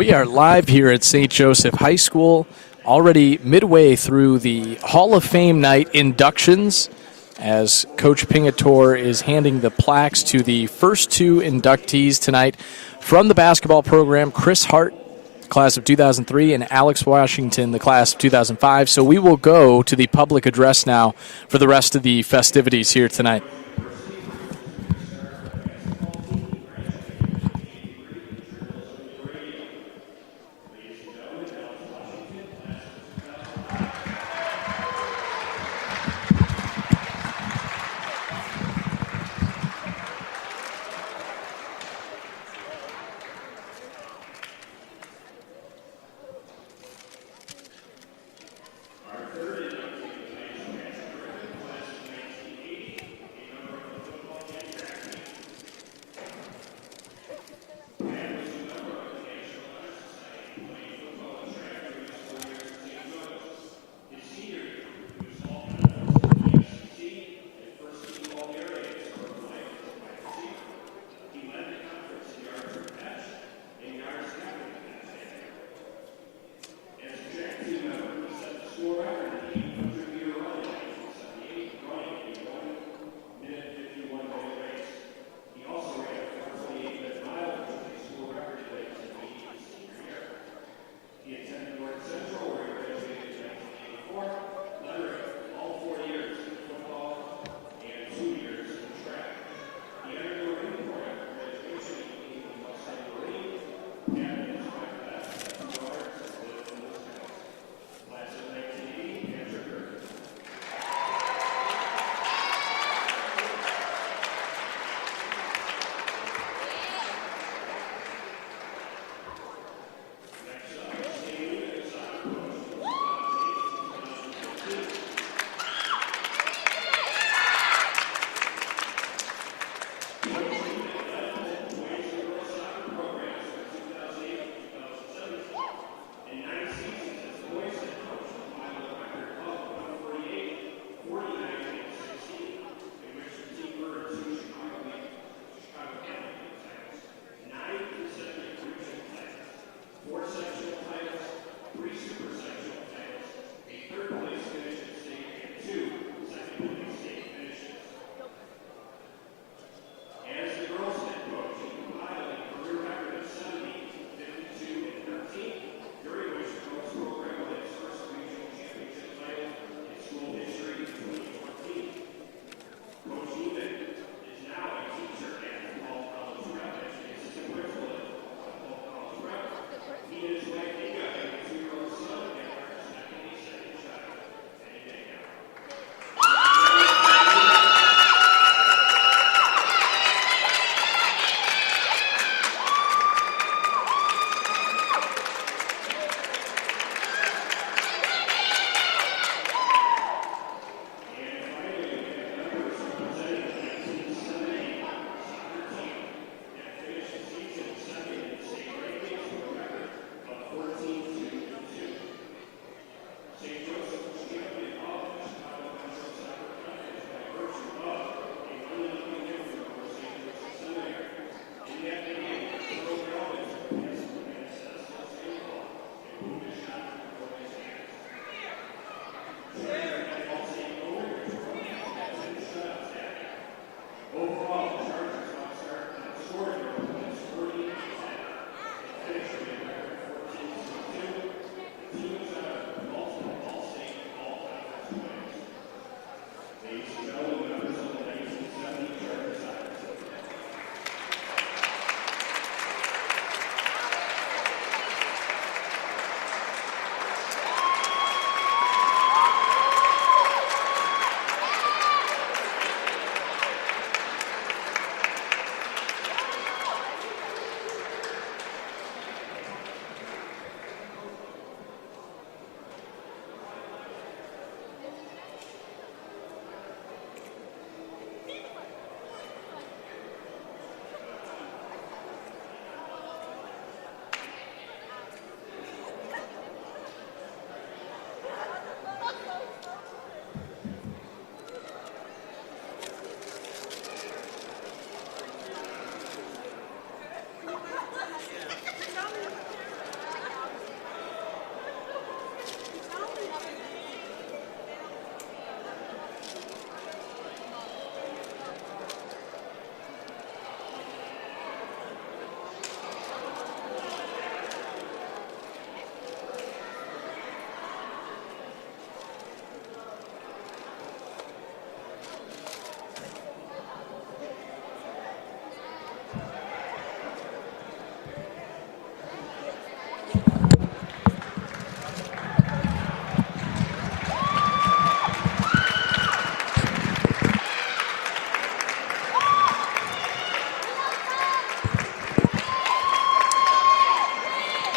We are live here at St. Joseph High School, already midway through the Hall of Fame night inductions, as Coach Pingatore is handing the plaques to the first two inductees tonight from the basketball program, Chris Hart, class of 2003, and Alex Washington, the class of 2005. So we will go to the public address now for the rest of the festivities here tonight.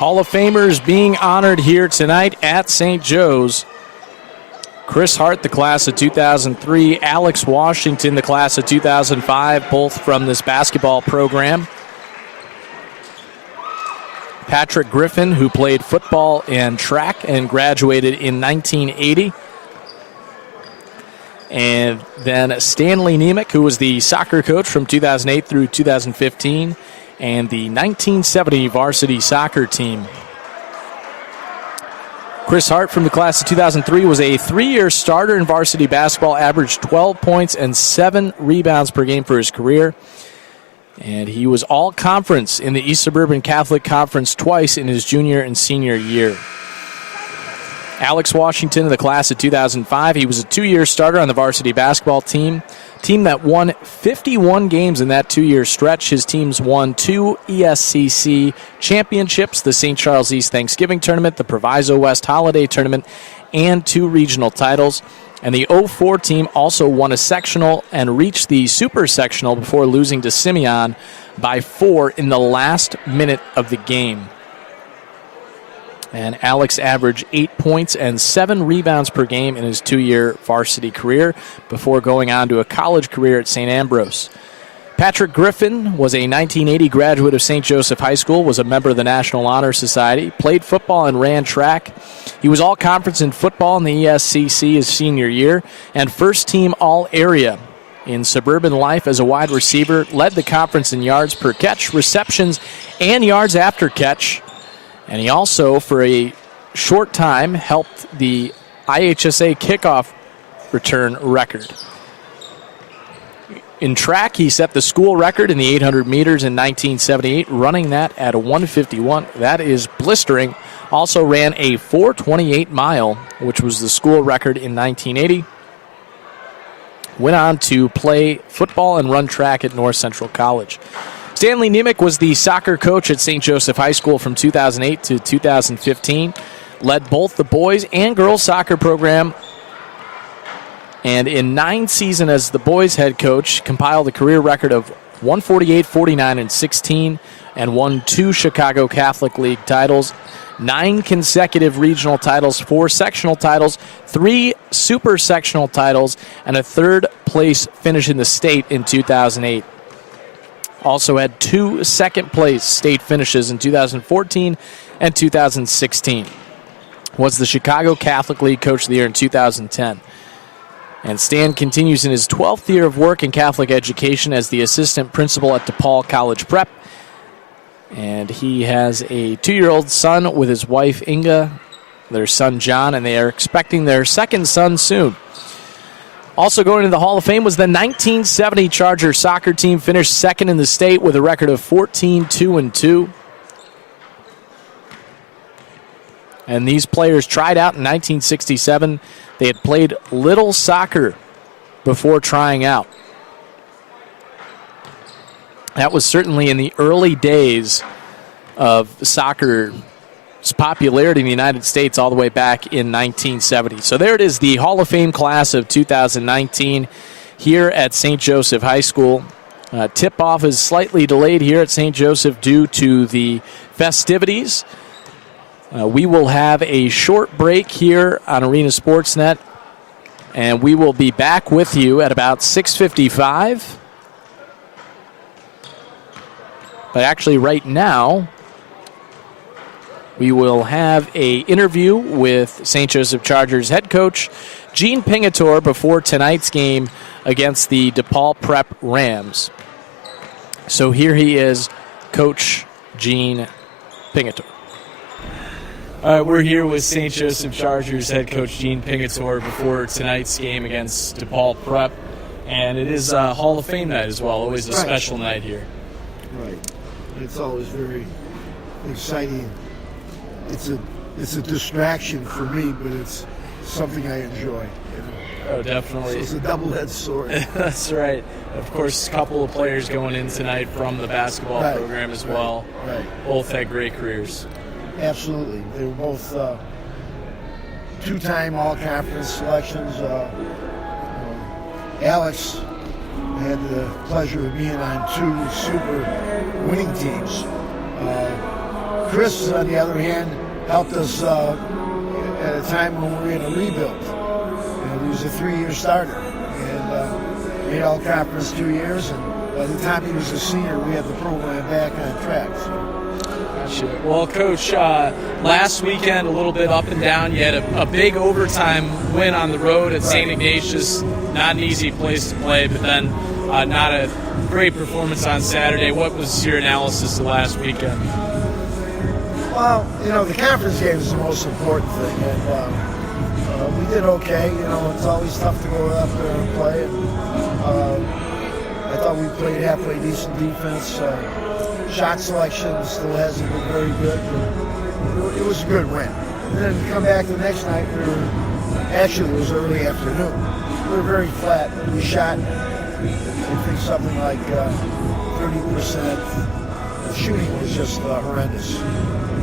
Hall of Famers being honored here tonight at St. Joe's. Chris Hart, the class of 2003. Alex Washington, the class of 2005, both from this basketball program. Patrick Griffin, who played football and track and graduated in 1980. And then Stanley Nemec, who was the soccer coach from 2008 through 2015, and the 1970 varsity soccer team. Chris Hart from the class of 2003 was a 3-year starter in varsity basketball, averaged 12 points and 7 rebounds per game for his career. And he was all-conference in the East Suburban Catholic Conference twice in his junior and senior year. Alex Washington in the class of 2005, he was a 2-year starter on the varsity basketball team that won 51 games in that 2-year stretch. His teams won 2 ESCC championships, the St. Charles East Thanksgiving Tournament, the Proviso West Holiday Tournament, and 2 regional titles. And the 04 team also won a sectional and reached the super sectional before losing to Simeon by 4 in the last minute of the game. And Alex averaged 8 points and 7 rebounds per game in his 2-year varsity career before going on to a college career at St. Ambrose. Patrick Griffin was a 1980 graduate of St. Joseph High School, was a member of the National Honor Society, played football and ran track. He was all-conference in football in the ESCC his senior year, and first-team all-area in suburban life as a wide receiver, led the conference in yards per catch, receptions, and yards after catch. And he also, for a short time, helped the IHSA kickoff return record. In track, he set the school record in the 800 meters in 1978, running that at a 1:51. That is blistering. Also ran a 4:28 mile, which was the school record in 1980. Went on to play football and run track at North Central College. Stanley Nemec was the soccer coach at St. Joseph High School from 2008 to 2015. Led both the boys and girls soccer program. And in 9 seasons as the boys head coach, compiled a career record of 148, 49, and 16, and won 2 Chicago Catholic League titles, 9 consecutive regional titles, 4 sectional titles, 3 super sectional titles, and a 3rd place finish in the state in 2008. Also had 2 second-place state finishes in 2014 and 2016. Was the Chicago Catholic League Coach of the Year in 2010. And Stan continues in his 12th year of work in Catholic education as the assistant principal at DePaul College Prep. And he has a 2-year-old son with his wife Inga, their son John, and they are expecting their second son soon. Also going to the Hall of Fame was the 1970 Charger soccer team, finished second in the state with a record of 14-2-2. And these players tried out in 1967. They had played little soccer before trying out. That was certainly in the early days of soccer's popularity in the United States all the way back in 1970. So there it is, the Hall of Fame class of 2019 here at St. Joseph High School. Tip-off is slightly delayed here at St. Joseph due to the festivities. We will have a short break here on Arena Sportsnet, and we will be back with you at about 6:55. But actually right now, we will have an interview with St. Joseph Chargers head coach Gene Pingatore before tonight's game against the DePaul Prep Rams. So here he is, Coach Gene Pingatore. All right, we're here with St. Joseph Chargers head coach Gene Pingatore before tonight's game against DePaul Prep. And it is a Hall of Fame night as well, always a special night here. Right. It's always very exciting. It's a distraction for me, but it's something I enjoy. Oh, definitely. So it's a double-edged sword. That's right. Of course, a couple of players going in tonight from the basketball program as well. Right. Both had great careers. Absolutely. They were both 2-time all-conference selections. Alex had the pleasure of being on 2 super winning teams. Chris, on the other hand, helped us at a time when we were in a rebuild. And he was a 3-year starter. And made all conference 2 years. And by the time he was a senior, we had the program back on track. So. Well, Coach, last weekend a little bit up and down. You had a big overtime win on the road at St. Ignatius. Not an easy place to play, but then not a great performance on Saturday. What was your analysis of last weekend? Well, the conference game is the most important thing, and we did okay. It's always tough to go up there and play. And, I thought we played halfway decent defense. Shot selection still hasn't been very good, but it was a good win. And then come back the next night, it was early afternoon. We were very flat. We shot, I think, something like 30%. The shooting was just horrendous.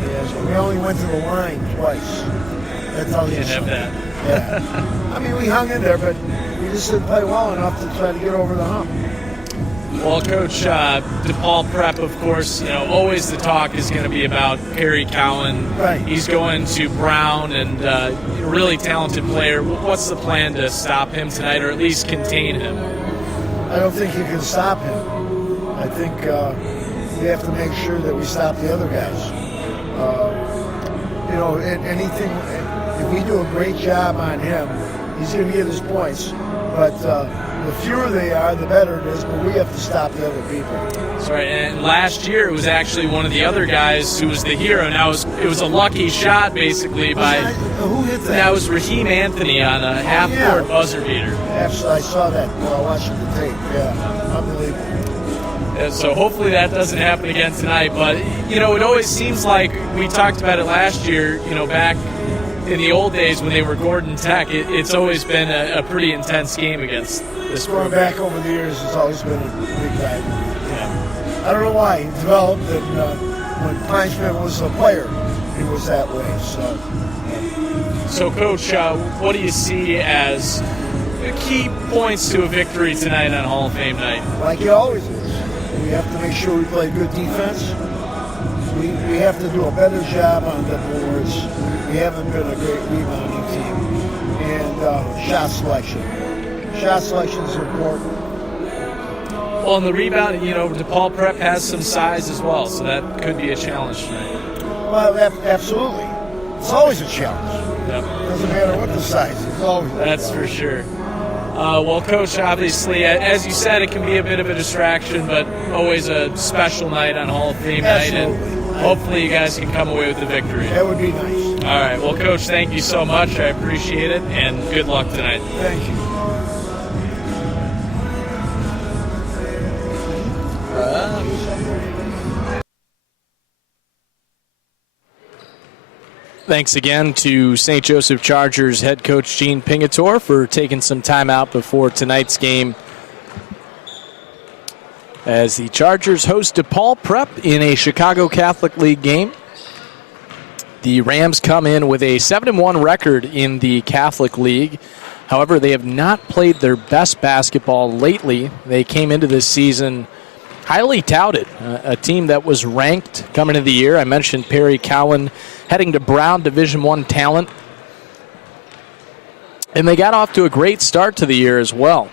Yeah, we only went to the line twice. That's all you have that. Yeah. I mean, we hung in there, but we just didn't play well enough to try to get over the hump. Well, Coach, DePaul Prep, of course, always the talk is going to be about Perry Cowan. Right. He's going to Brown, and a really talented player. What's the plan to stop him tonight, or at least contain him? I don't think you can stop him. I think we have to make sure that we stop the other guys. Anything, if we do a great job on him, he's going to get his points. But the fewer they are, the better it is, but we have to stop the other people. That's right, and last year it was actually one of the other guys who was the hero. Now it was a lucky shot, basically, by... Who hit that? That was Raheem Anthony on a half-court buzzer beater. Absolutely, I saw that while watching the tape. Yeah, unbelievable. So hopefully that doesn't happen again tonight. But, it always seems like we talked about it last year, back in the old days when they were Gordon Tech, it's always been a pretty intense game against this program. Going back over the years, it's always been a big guy. Yeah. I don't know why. He developed, and when Kleinsmith was a player, he was that way. So Coach, what do you see as key points to a victory tonight on Hall of Fame night? Like it always is. We have to make sure we play good defense. We have to do a better job on the boards. We haven't been a great rebounding team. And shot selection. Shot selection is important. Well, in the rebound, DePaul Prep has some size as well, so that could be a challenge tonight. Well, absolutely. It's always a challenge. Yep. Doesn't matter what the size is. It's always That's for sure. Well, Coach, obviously, as you said, it can be a bit of a distraction, but always a special night on Hall of Fame night, and hopefully you guys can come away with the victory. That would be nice. All right. Well, Coach, thank you so much. I appreciate it, and good luck tonight. Thank you. Thanks again to St. Joseph Chargers head coach Gene Pingatore for taking some time out before tonight's game as the Chargers host DePaul Prep in a Chicago Catholic League game. The Rams come in with a 7-1 record in the Catholic League. However, they have not played their best basketball lately. They came into this season highly touted, a team that was ranked coming into the year. I mentioned Perry Cowan heading to Brown, Division I talent. And they got off to a great start to the year as well.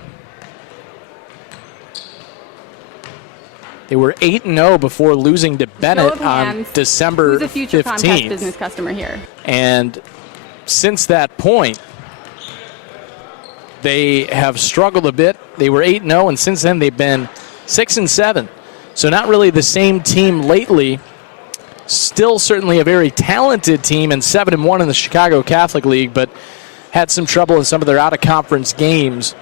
They were 8-0 before losing to Bennett on December 15th. Who's a future Comcast business customer here? And since that point, they have struggled a bit. They were 8-0, and since then they've been 6-7. So not really the same team lately. Still certainly a very talented team and 7-1 in the Chicago Catholic League, but had some trouble in some of their out-of-conference games.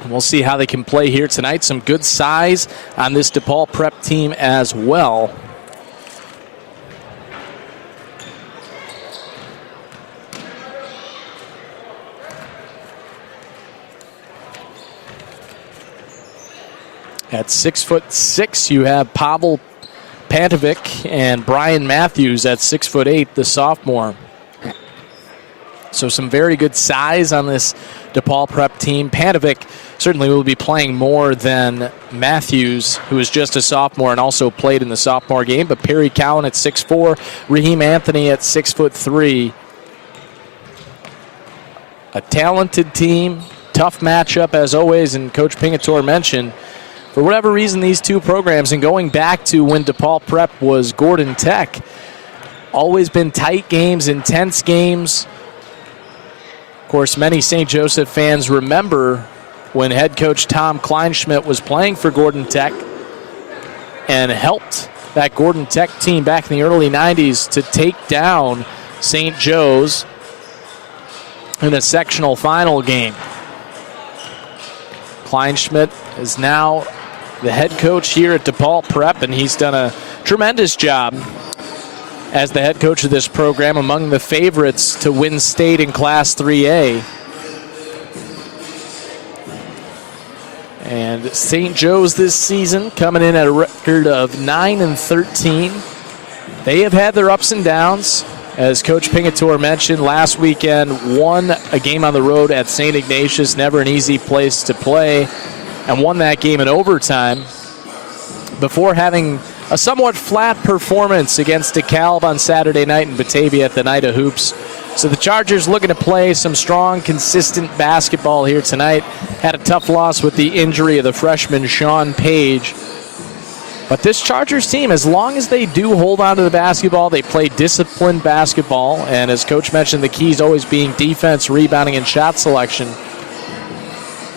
And we'll see how they can play here tonight. Some good size on this DePaul Prep team as well. At 6'6", you have Pavel Pantovic and Brian Matthews at 6'8", the sophomore. So some very good size on this DePaul Prep team. Pantovic certainly will be playing more than Matthews, who is just a sophomore and also played in the sophomore game. But Perry Cowan at 6'4", Raheem Anthony at 6'3". A talented team, tough matchup as always, and Coach Pingatore mentioned, for whatever reason, these two programs, and going back to when DePaul Prep was Gordon Tech, always been tight games, intense games. Of course, many St. Joseph fans remember when head coach Tom Kleinschmidt was playing for Gordon Tech and helped that Gordon Tech team back in the early 90s to take down St. Joe's in a sectional final game. Kleinschmidt is now the head coach here at DePaul Prep, and he's done a tremendous job as the head coach of this program, among the favorites to win state in Class 3A. And St. Joe's this season coming in at a record of 9-13. They have had their ups and downs. As Coach Pingatore mentioned, last weekend won a game on the road at St. Ignatius, never an easy place to play, and won that game in overtime before having a somewhat flat performance against DeKalb on Saturday night in Batavia at the Night of Hoops. So the Chargers looking to play some strong, consistent basketball here tonight. Had a tough loss with the injury of the freshman Sean Page. But this Chargers team, as long as they do hold on to the basketball, they play disciplined basketball. And as Coach mentioned, the keys always being defense, rebounding, and shot selection.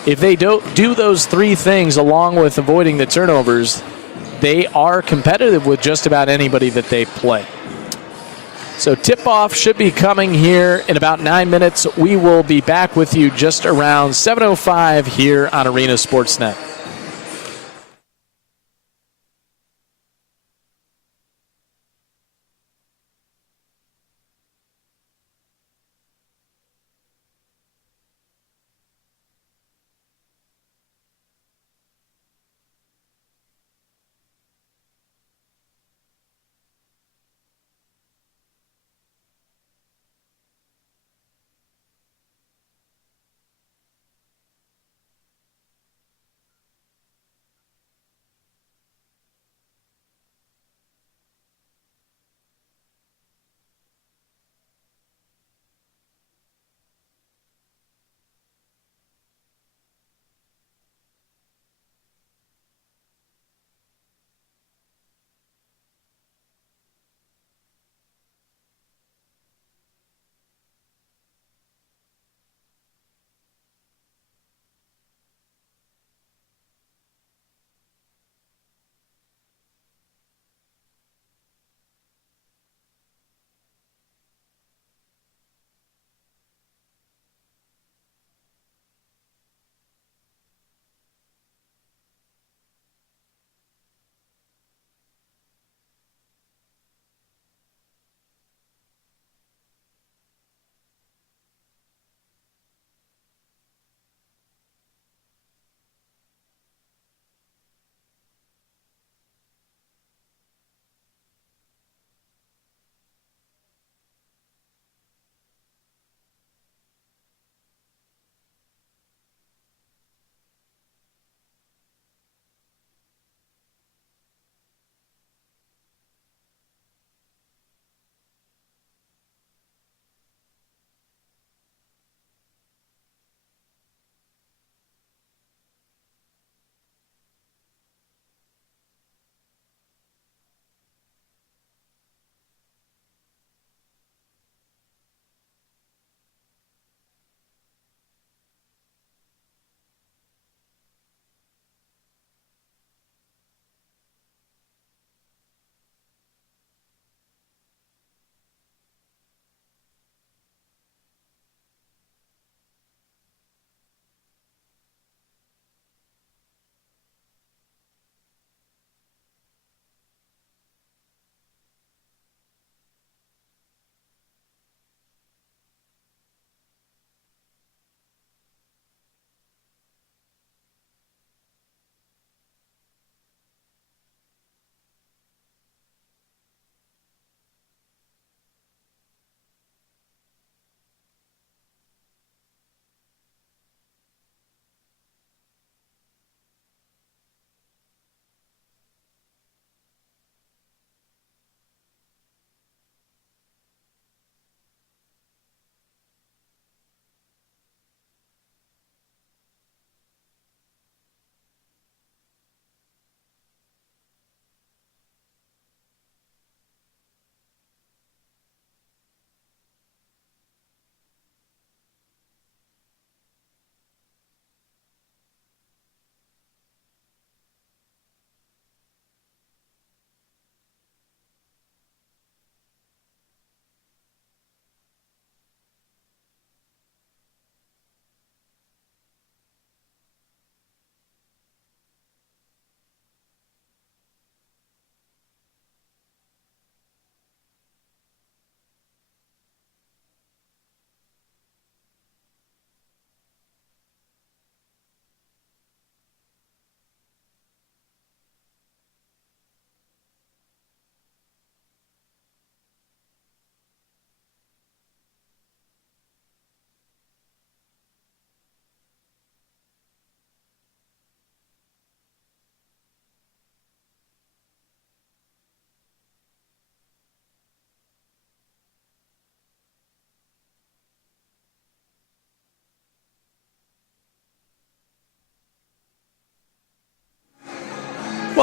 If they don't do those three things along with avoiding the turnovers, they are competitive with just about anybody that they play. So tip-off should be coming here in about 9 minutes. We will be back with you just around 7:05 here on Arena Sportsnet.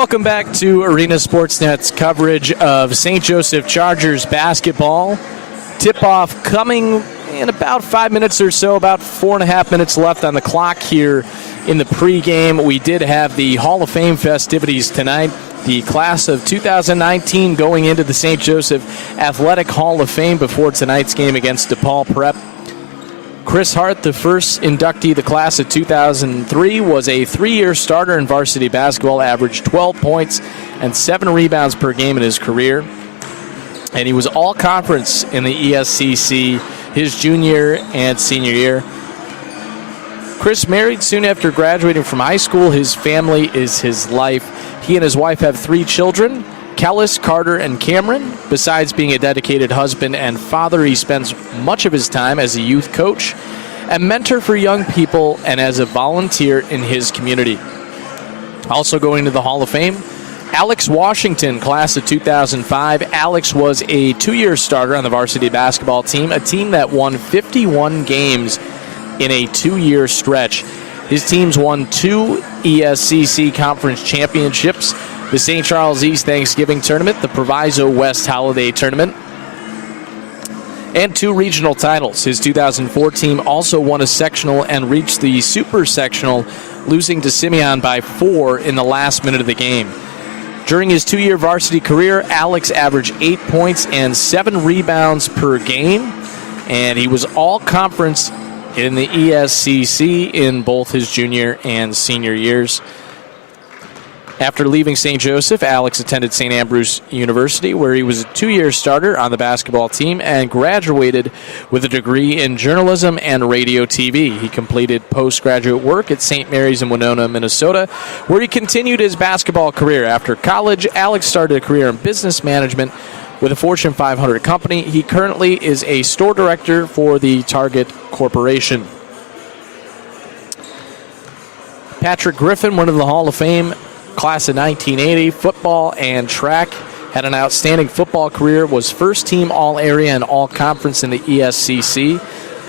Welcome back to Arena Sportsnet's coverage of St. Joseph Chargers basketball. Tip-off coming in about 5 minutes or so, about 4.5 minutes left on the clock here in the pregame. We did have the Hall of Fame festivities tonight. The class of 2019 going into the St. Joseph Athletic Hall of Fame before tonight's game against DePaul Prep. Chris Hart, the first inductee, the class of 2003, was a 3-year starter in varsity basketball, averaged 12 points and 7 rebounds per game in his career. And he was all-conference in the ESCC his junior and senior year. Chris married soon after graduating from high school. His family is his life. He and his wife have 3 children, Kellis, Carter, and Cameron. Besides being a dedicated husband and father, he spends much of his time as a youth coach, a mentor for young people, and as a volunteer in his community. Also going to the Hall of Fame, Alex Washington, class of 2005. Alex was a 2-year starter on the varsity basketball team, a team that won 51 games in a 2-year stretch. His teams won 2 ESCC conference championships, the St. Charles East Thanksgiving Tournament, the Proviso West Holiday Tournament, and 2 regional titles. His 2004 team also won a sectional and reached the super sectional, losing to Simeon by 4 in the last minute of the game. During his 2-year varsity career, Alex averaged 8 points and 7 rebounds per game, and he was all-conference in the ESCC in both his junior and senior years. After leaving St. Joseph, Alex attended St. Ambrose University, where he was a 2-year starter on the basketball team and graduated with a degree in journalism and radio TV. He completed postgraduate work at St. Mary's in Winona, Minnesota, where he continued his basketball career. After college, Alex started a career in business management with a Fortune 500 company. He currently is a store director for the Target Corporation. Patrick Griffin, one of the Hall of Fame, class of 1980, football and track, had an outstanding football career, was first-team All-Area and All-Conference in the ESCC,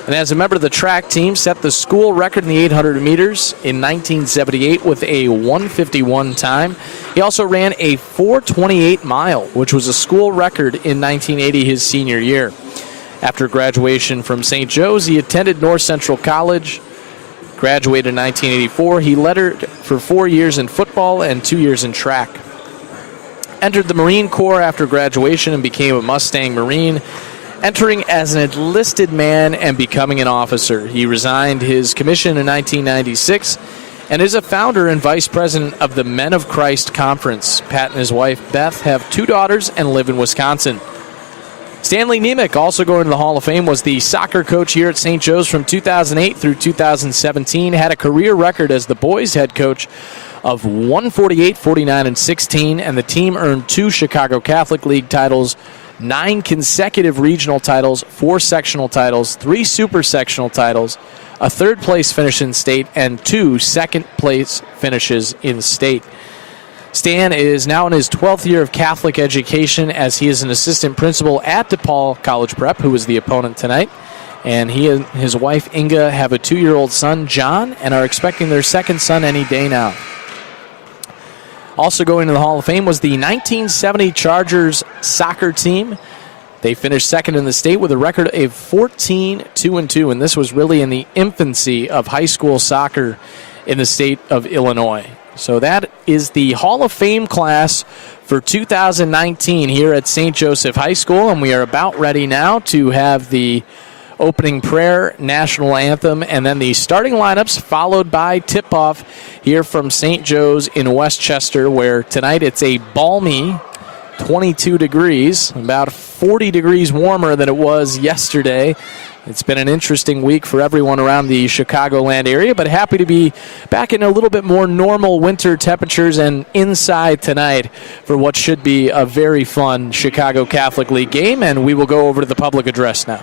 and as a member of the track team, set the school record in the 800 meters in 1978 with a 1:51 time. He also ran a 4:28 mile, which was a school record in 1980, his senior year. After graduation from St. Joe's, he attended North Central College, graduated in 1984. He lettered for 4 years in football and 2 years in track. Entered the Marine Corps after graduation and became a Mustang Marine, entering as an enlisted man and becoming an officer. He resigned his commission in 1996 and is a founder and vice president of the Men of Christ Conference. Pat and his wife, Beth, have 2 daughters and live in Wisconsin. Stanley Nemec, also going to the Hall of Fame, was the soccer coach here at St. Joe's from 2008 through 2017, had a career record as the boys' head coach of 148, 49, and 16, and the team earned 2 Chicago Catholic League titles, 9 consecutive regional titles, 4 sectional titles, 3 super sectional titles, a 3rd-place finish in state, and 2 second-place finishes in state. Stan is now in his 12th year of Catholic education as he is an assistant principal at DePaul College Prep, who is the opponent tonight. And he and his wife, Inga, have a 2-year-old son, John, and are expecting their 2nd son any day now. Also going to the Hall of Fame was the 1970 Chargers soccer team. They finished 2nd in the state with a record of 14-2-2, and this was really in the infancy of high school soccer in the state of Illinois. So that is the Hall of Fame class for 2019 here at St. Joseph High School, and we are about ready now to have the opening prayer, national anthem, and then the starting lineups, followed by tip-off here from St. Joe's in Westchester, where tonight it's a balmy 22 degrees, about 40 degrees warmer than it was yesterday. It's been an interesting week for everyone around the Chicagoland area, but happy to be back in a little bit more normal winter temperatures and inside tonight for what should be a very fun Chicago Catholic League game, and we will go over to the public address now.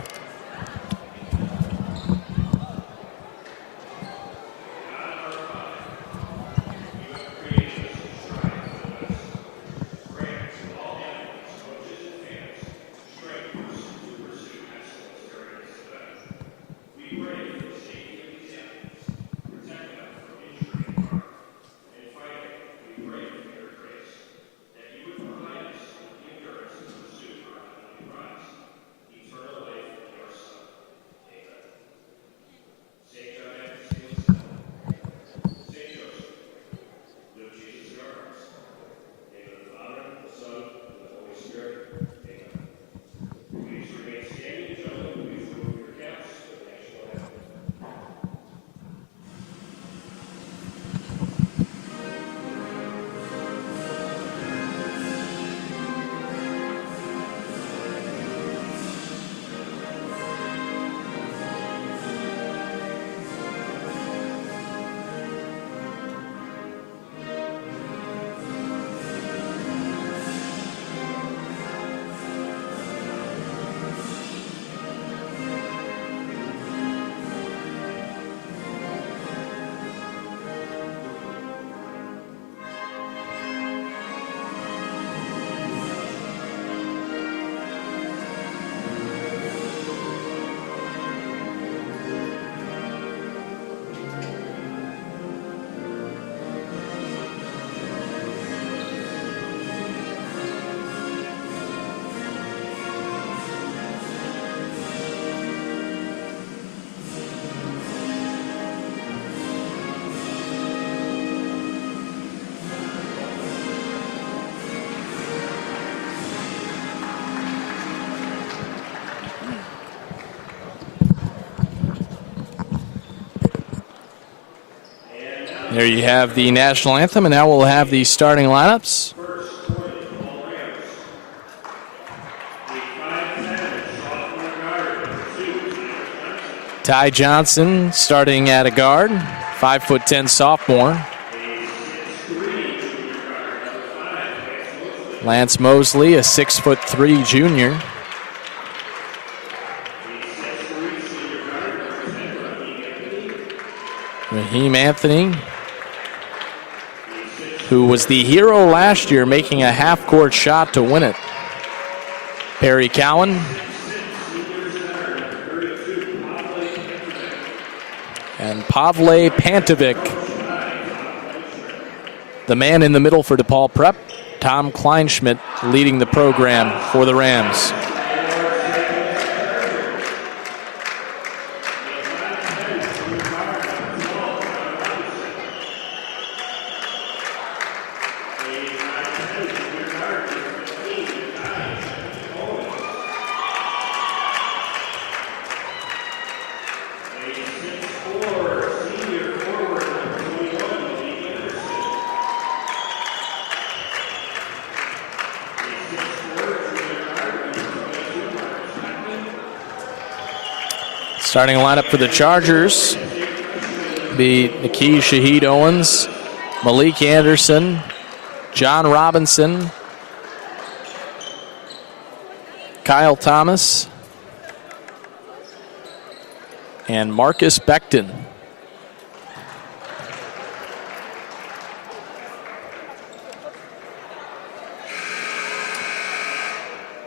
There you have the national anthem, and now we'll have the starting lineups. Ty Johnson starting at a guard, 5'10" sophomore. Lance Mosley, a 6'3" junior. Raheem Anthony, who was the hero last year, making a half-court shot to win it. Perry Cowan. And Pavle Pantovic, the man in the middle for DePaul Prep. Tom Kleinschmidt leading the program for the Rams. Starting lineup for the Chargers be Nakeem Shaheed Owens, Malik Anderson, John Robinson, Kyle Thomas, and Marcus Becton.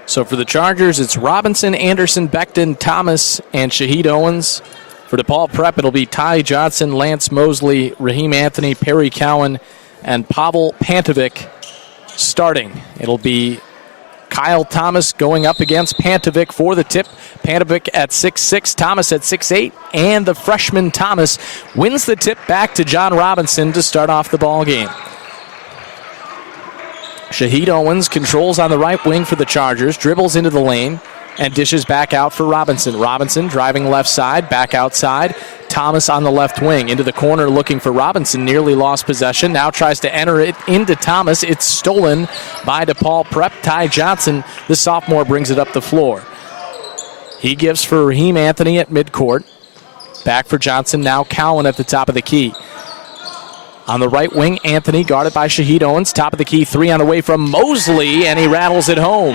So for the Chargers, it's Robinson, Anderson, Becton, Thomas, and Shaheed Owens. For DePaul Prep, it'll be Ty Johnson, Lance Mosley, Raheem Anthony, Perry Cowan, and Pavel Pantovic starting. It'll be Kyle Thomas going up against Pantovic for the tip. Pantovic at 6'6", Thomas at 6'8", and the freshman Thomas wins the tip back to John Robinson to start off the ball game. Shaheed Owens controls on the right wing for the Chargers, dribbles into the lane, and dishes back out for Robinson. Robinson driving left side, back outside. Thomas on the left wing, into the corner looking for Robinson, nearly lost possession. Now tries to enter it into Thomas. It's stolen by DePaul Prep. Ty Johnson, the sophomore, brings it up the floor. He gives for Raheem Anthony at midcourt. Back for Johnson, now Cowan at the top of the key. On the right wing, Anthony guarded by Shaheed Owens. Top of the key, three on the way from Mosley, and he rattles it home.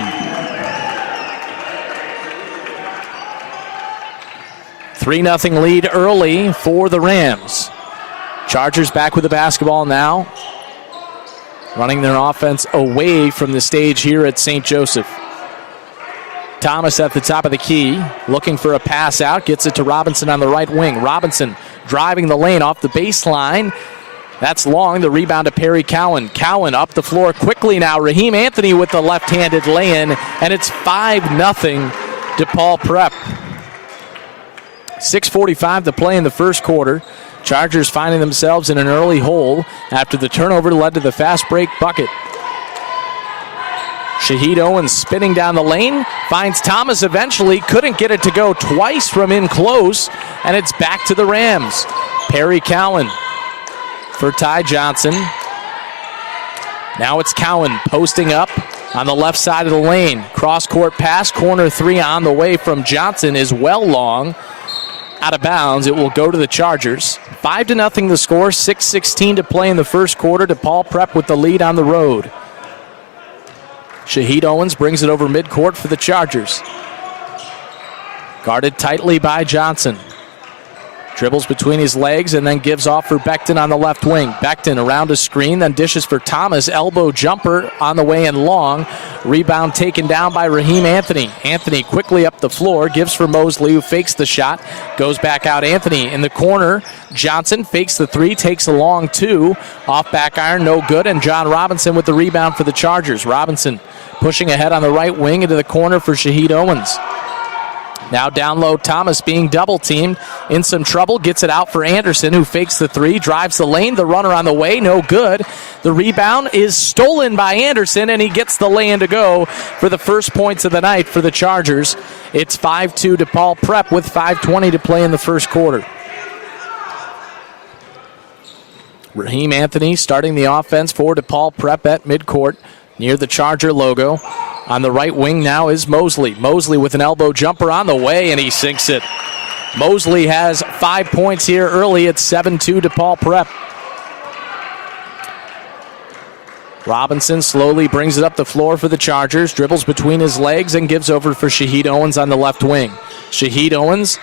3-0 lead early for the Rams. Chargers back with the basketball now, running their offense away from the stage here at St. Joseph. Thomas at the top of the key, looking for a pass out, gets it to Robinson on the right wing. Robinson driving the lane off the baseline. That's long. The rebound to Perry Cowan. Cowan up the floor quickly now. Raheem Anthony with the left-handed lay-in, and it's 5-0 DePaul Prep. 6:45 to play in the first quarter. Chargers finding themselves in an early hole after the turnover led to the fast break bucket. Shaheed Owens spinning down the lane, finds Thomas eventually, couldn't get it to go twice from in close, and it's back to the Rams. Perry Cowan for Ty Johnson. Now it's Cowan posting up on the left side of the lane. Cross-court pass, corner three on the way from Johnson is well long. Out of bounds, it will go to the Chargers. 5-0 the score, 6:16 to play in the first quarter. DePaul Prep with the lead on the road. Shaheed Owens brings it over midcourt for the Chargers. Guarded tightly by Johnson. Dribbles between his legs and then gives off for Becton on the left wing. Becton around a screen, then dishes for Thomas. Elbow jumper on the way and long. Rebound taken down by Raheem Anthony. Anthony quickly up the floor, gives for Mosley, who fakes the shot. Goes back out Anthony in the corner. Johnson fakes the three, takes a long two. Off back iron, no good. And John Robinson with the rebound for the Chargers. Robinson pushing ahead on the right wing into the corner for Shaheed Owens. Now down low, Thomas being double-teamed, in some trouble, gets it out for Anderson, who fakes the three, drives the lane, the runner on the way, no good. The rebound is stolen by Anderson, and he gets the lay-in to go for the first points of the night for the Chargers. It's 5-2 DePaul Prep with 5:20 to play in the first quarter. Raheem Anthony starting the offense for DePaul Prep at midcourt near the Charger logo. On the right wing now is Mosley. Mosley with an elbow jumper on the way, and he sinks it. Mosley has 5 points here early. It's 7-2 DePaul Prep. Robinson slowly brings it up the floor for the Chargers, dribbles between his legs, and gives over for Shaheed Owens on the left wing. Shaheed Owens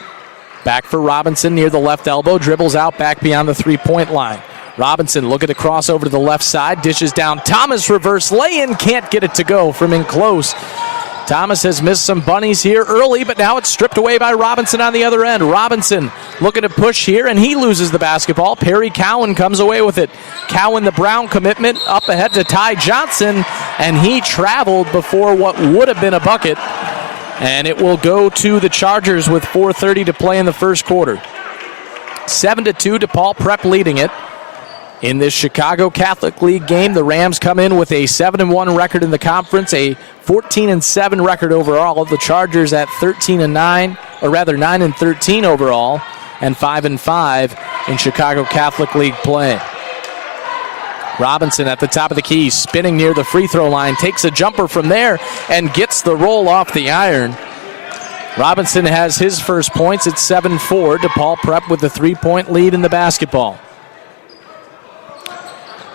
back for Robinson near the left elbow, dribbles out back beyond the three-point line. Robinson looking to cross over to the left side, dishes down. Thomas reverse lay-in, can't get it to go from in close. Thomas has missed some bunnies here early, but now it's stripped away by Robinson on the other end. Robinson looking to push here, and he loses the basketball. Perry Cowan comes away with it. Cowan, the Brown commitment, up ahead to Ty Johnson, and he traveled before what would have been a bucket. And it will go to the Chargers with 4:30 to play in the first quarter. 7-2, DePaul Prep leading it. In this Chicago Catholic League game, the Rams come in with a 7-1 record in the conference, a 14-7 record overall. The Chargers at 13-9, or rather 9-13 overall, and 5-5 in Chicago Catholic League play. Robinson at the top of the key, spinning near the free throw line, takes a jumper from there and gets the roll off the iron. Robinson has his first points at 7-4. DePaul Prep with the 3-point lead in the basketball.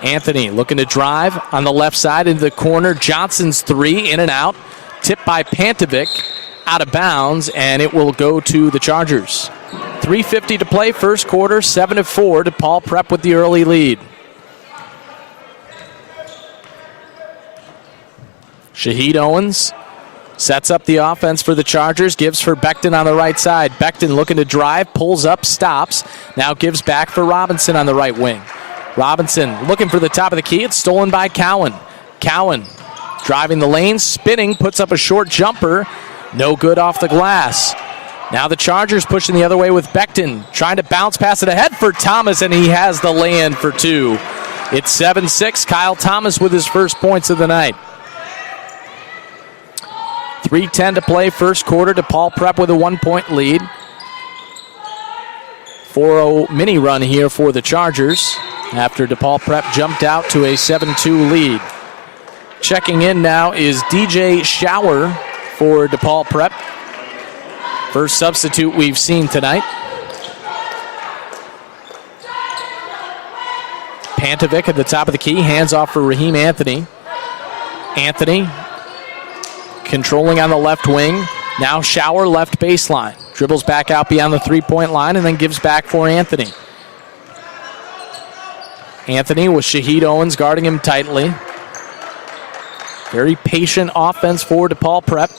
Anthony looking to drive on the left side into the corner. Johnson's three, in and out. Tipped by Pantovic, out of bounds, and it will go to the Chargers. 3:50 to play, first quarter, 7-4. DePaul Prep with the early lead. Shaheed Owens sets up the offense for the Chargers, gives for Becton on the right side. Becton looking to drive, pulls up, stops. Now gives back for Robinson on the right wing. Robinson looking for the top of the key. It's stolen by Cowan. Cowan driving the lane, spinning, puts up a short jumper. No good off the glass. Now the Chargers pushing the other way with Becton, trying to bounce pass it ahead for Thomas, and he has the lay-in for two. It's 7-6. Kyle Thomas with his first points of the night. 3:10 to play, first quarter. DePaul Prep with a 1-point lead. 4-0 mini run here for the Chargers after DePaul Prep jumped out to a 7-2 lead. Checking in now is DJ Schauer for DePaul Prep. First substitute we've seen tonight. Pantovic at the top of the key, hands off for Raheem Anthony. Anthony controlling on the left wing. Now Schauer left baseline. Dribbles back out beyond the three-point line and then gives back for Anthony. Anthony with Shaheed Owens guarding him tightly. Very patient offense for DePaul Prep.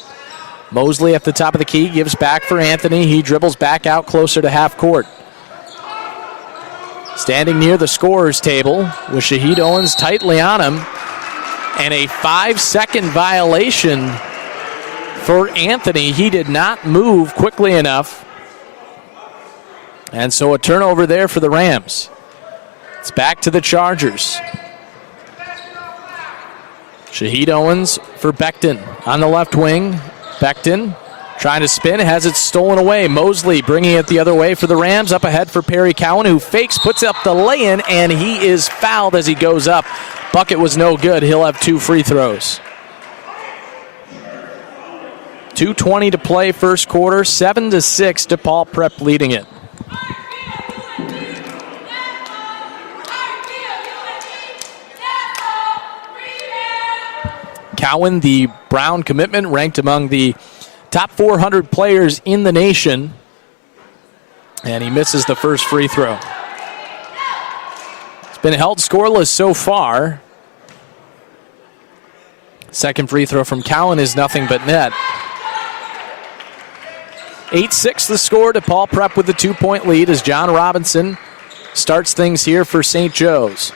Mosley at the top of the key gives back for Anthony. He dribbles back out closer to half court. Standing near the scorer's table with Shaheed Owens tightly on him. And a 5-second violation for Anthony. He did not move quickly enough. And so a turnover there for the Rams. It's back to the Chargers. Shaheed Owens for Becton on the left wing. Becton trying to spin, has it stolen away. Mosley bringing it the other way for the Rams. Up ahead for Perry Cowan, who fakes, puts up the lay-in, and he is fouled as he goes up. Bucket was no good. He'll have two free throws. 2:20 to play, first quarter. 7-6, DePaul Prep leading it. Cowan, the Brown commitment, ranked among the top 400 players in the nation. And he misses the first free throw. It's been held scoreless so far. Second free throw from Cowan is nothing but net. 8-6 the score. DePaul Prep with the 2-point lead as John Robinson starts things here for St. Joe's.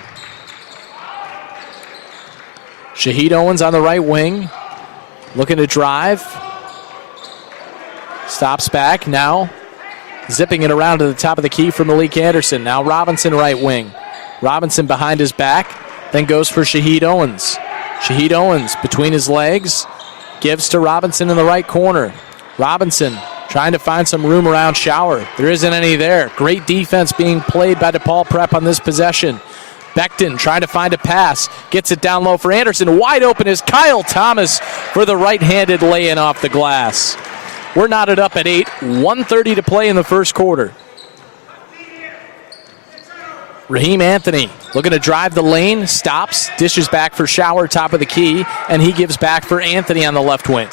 Shaheed Owens on the right wing, looking to drive. Stops back, now zipping it around to the top of the key for Malik Anderson. Now Robinson right wing. Robinson behind his back, then goes for Shaheed Owens. Shaheed Owens between his legs, gives to Robinson in the right corner. Robinson trying to find some room around Schauer. There isn't any there. Great defense being played by DePaul Prep on this possession. Becton trying to find a pass. Gets it down low for Anderson. Wide open is Kyle Thomas for the right-handed lay-in off the glass. We're knotted up at 8. 1:30 to play in the first quarter. Raheem Anthony looking to drive the lane. Stops. Dishes back for Shower, top of the key. And he gives back for Anthony on the left wing.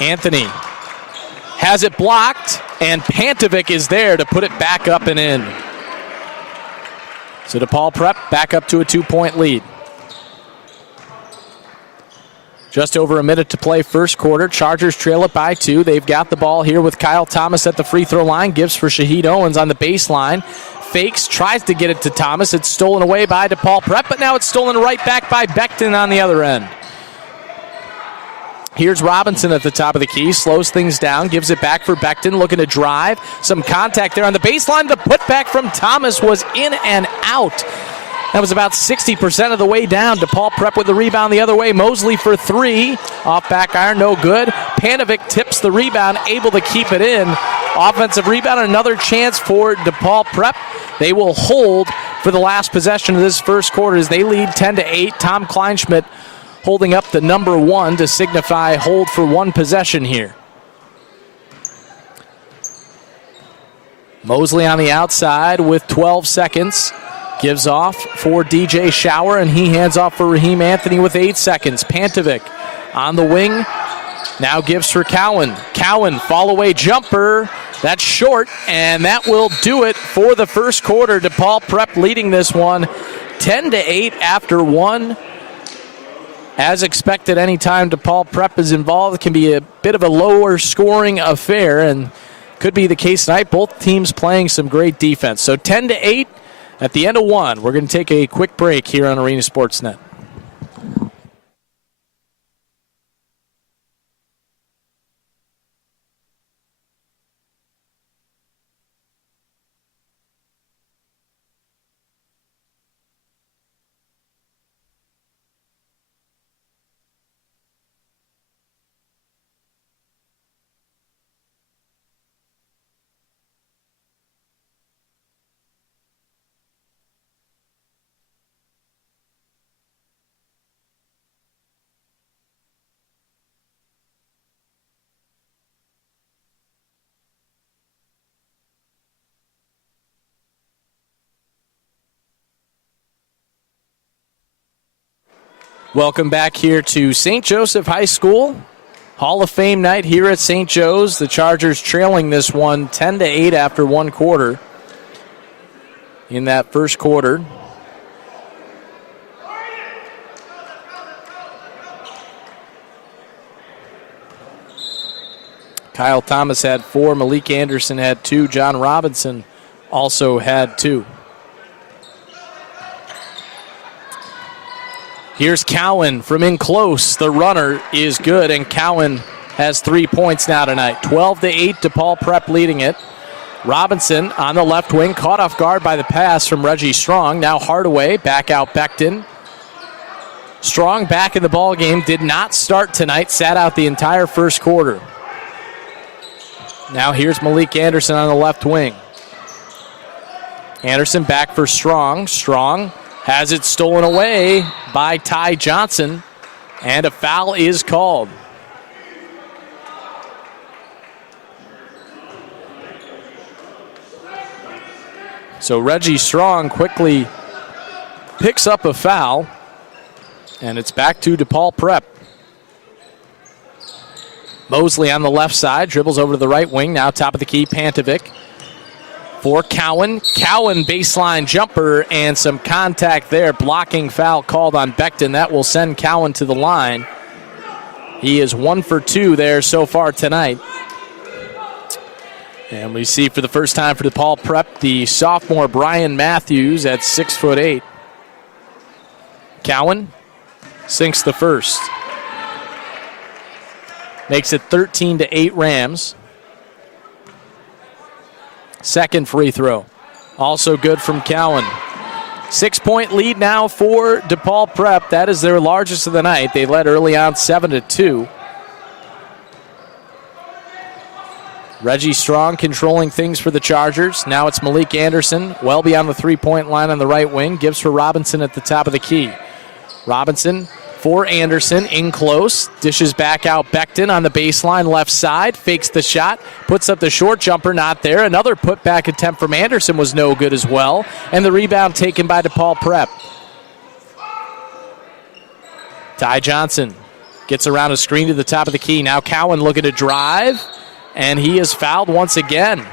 Anthony has it blocked, and Pantovic is there to put it back up and in. So DePaul Prep back up to a 2-point lead. Just over a minute to play first quarter. Chargers trail it by 2. They've got the ball here with Kyle Thomas at the free throw line. Gives for Shaheed Owens on the baseline. Fakes, tries to get it to Thomas. It's stolen away by DePaul Prep, but now it's stolen right back by Becton on the other end. Here's Robinson at the top of the key, slows things down, gives it back for Becton, looking to drive. Some contact there on the baseline. The putback from Thomas was in and out. That was about 60% of the way down. DePaul Prep with the rebound the other way. Mosley for 3. Off back iron, no good. Pantovic tips the rebound, able to keep it in. Offensive rebound, another chance for DePaul Prep. They will hold for the last possession of this first quarter as they lead 10-8. Tom Kleinschmidt holding up the number 1 to signify hold for one possession here. Mosley on the outside with 12 seconds. Gives off for DJ Shower, and he hands off for Raheem Anthony with 8 seconds. Pantovic on the wing. Now gives for Cowan. Cowan, fall away jumper. That's short, and that will do it for the first quarter. DePaul Prep leading this one 10-8 after 1. As expected, anytime DePaul Prep is involved, it can be a bit of a lower scoring affair, and could be the case tonight. Both teams playing some great defense. So 10-8 at the end of 1. We're going to take a quick break here on Arena Sportsnet. Welcome back here to St. Joseph High School. Hall of Fame night here at St. Joe's. The Chargers trailing this one 10-8 after one quarter. In that first quarter, Kyle Thomas had 4. Malik Anderson had 2. John Robinson also had 2. Here's Cowan from in close. The runner is good, and Cowan has 3 points now tonight. 12-8, DePaul Prep leading it. Robinson on the left wing, caught off guard by the pass from Reggie Strong. Now Hardaway, back out Becton. Strong back in the ball game, did not start tonight, sat out the entire first quarter. Now here's Malik Anderson on the left wing. Anderson back for Strong. Strong has it stolen away by Ty Johnson, and a foul is called. So Reggie Strong quickly picks up a foul, and it's back to DePaul Prep. Mosley on the left side, dribbles over to the right wing, now top of the key, Pantovic. For Cowan. Cowan baseline jumper and some contact there. Blocking foul called on Becton. That will send Cowan to the line. He is 1 for 2 there so far tonight. And we see for the first time for DePaul Prep the sophomore Brian Matthews at 6'8". Cowan sinks the first. Makes it 13-8 Rams. Second free throw. Also good from Cowan. 6-point lead now for DePaul Prep. That is their largest of the night. They led early on 7-2. Reggie Strong controlling things for the Chargers. Now it's Malik Anderson, well beyond the three-point line on the right wing. Gives for Robinson at the top of the key. Robinson for Anderson, in close. Dishes back out Becton on the baseline, left side. Fakes the shot, puts up the short jumper, not there. Another putback attempt from Anderson was no good as well. And the rebound taken by DePaul Prep. Ty Johnson gets around a screen to the top of the key. Now Cowan looking to drive, and he is fouled once again.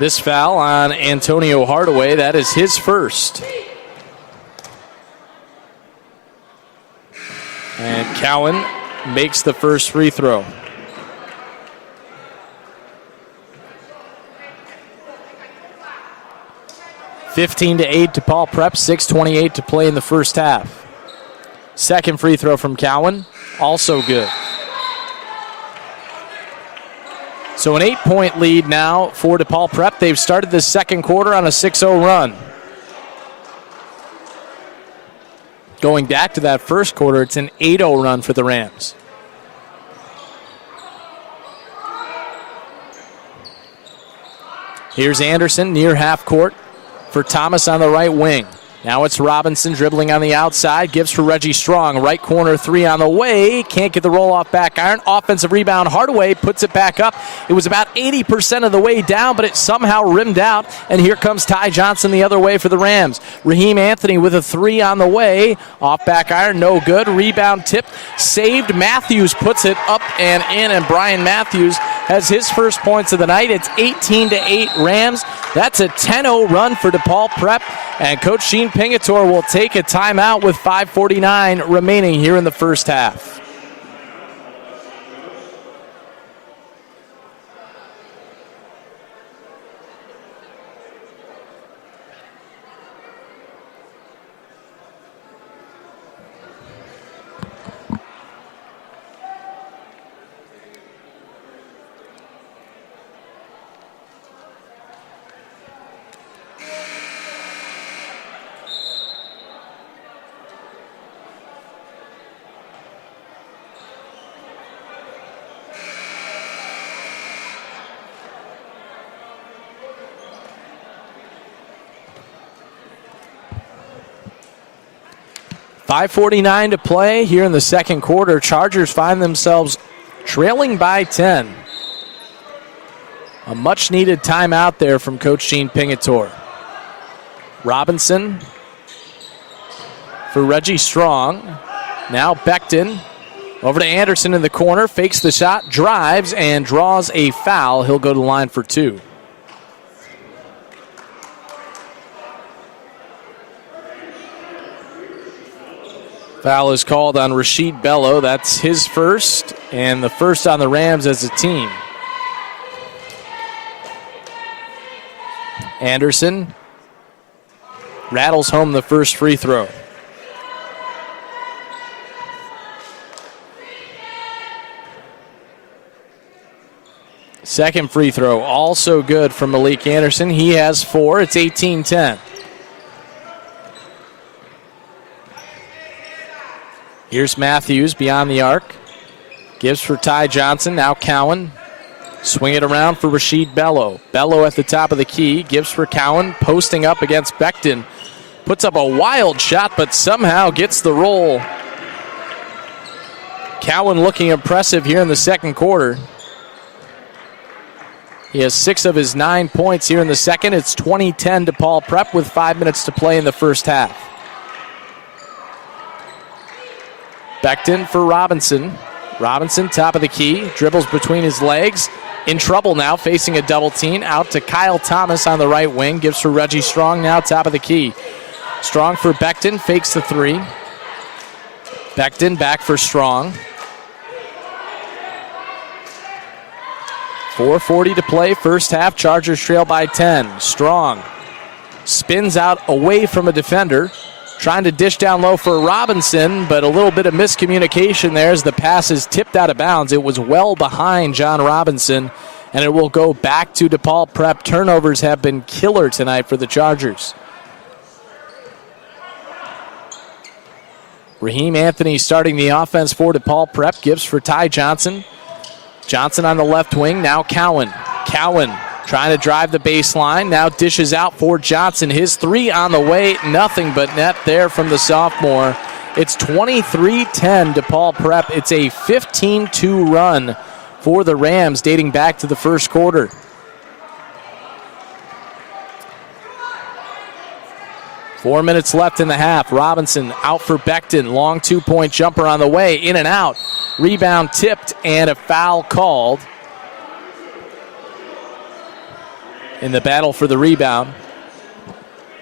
This foul on Antonio Hardaway, that is his first. And Cowan makes the first free throw. (15-8) DePaul Prep, 6:28 to play in the first half. Second free throw from Cowan, also good. So an 8-point lead now for DePaul Prep. They've started the second quarter on a 6-0 run. Going back to that first quarter, it's an 8-0 run for the Rams. Here's Anderson near half court for Thomas on the right wing. Now it's Robinson dribbling on the outside. Gives for Reggie Strong. Right corner three on the way. Can't get the roll off back iron. Offensive rebound. Hardaway puts it back up. It was about 80% of the way down, but it somehow rimmed out. And here comes Ty Johnson the other way for the Rams. Raheem Anthony with a three on the way. Off back iron. No good. Rebound tip. Saved. Matthews puts it up and in. And Brian Matthews has his first points of the night. It's 18-8 Rams. That's a 10-0 run for DePaul Prep. And Coach Gene Pingator will take a timeout with 5:49 remaining here in the first half. .549 to play here in the second quarter. Chargers find themselves trailing by 10. A much-needed timeout there from Coach Gene Pingator. Robinson for Reggie Strong. Now Becton over to Anderson in the corner. Fakes the shot, drives, and draws a foul. He'll go to the line for two. Foul is called on Rasheed Bello. That's his first, and the first on the Rams as a team. Anderson rattles home the first free throw. Second free throw, also good from Malik Anderson. He has four. It's 18-10. Here's Matthews beyond the arc. Gives for Ty Johnson. Now Cowan. Swing it around for Rasheed Bello. Bello at the top of the key. Gives for Cowan. Posting up against Becton. Puts up a wild shot, but somehow gets the roll. Cowan looking impressive here in the second quarter. He has 6 of his 9 points here in the second. It's 20-10 DePaul Prep with 5 minutes to play in the first half. Becton for Robinson. Robinson, top of the key, dribbles between his legs. In trouble now, facing a double team. Out to Kyle Thomas on the right wing. Gives for Reggie Strong, now top of the key. Strong for Becton, fakes the three. Becton back for Strong. 4:40 to play, first half. Chargers trail by 10. Strong spins out away from a defender. Trying to dish down low for Robinson, but a little bit of miscommunication there as the pass is tipped out of bounds. It was well behind John Robinson, and it will go back to DePaul Prep. Turnovers have been killer tonight for the Chargers. Raheem Anthony starting the offense for DePaul Prep. Gives for Ty Johnson. Johnson on the left wing. Now Cowan. Cowan trying to drive the baseline. Now dishes out for Johnson. His three on the way. Nothing but net there from the sophomore. It's 23-10 DePaul Prep. It's a 15-2 run for the Rams dating back to the first quarter. 4 minutes left in the half. Robinson out for Becton. Long two-point jumper on the way. In and out. Rebound tipped and a foul called. In the battle for the rebound.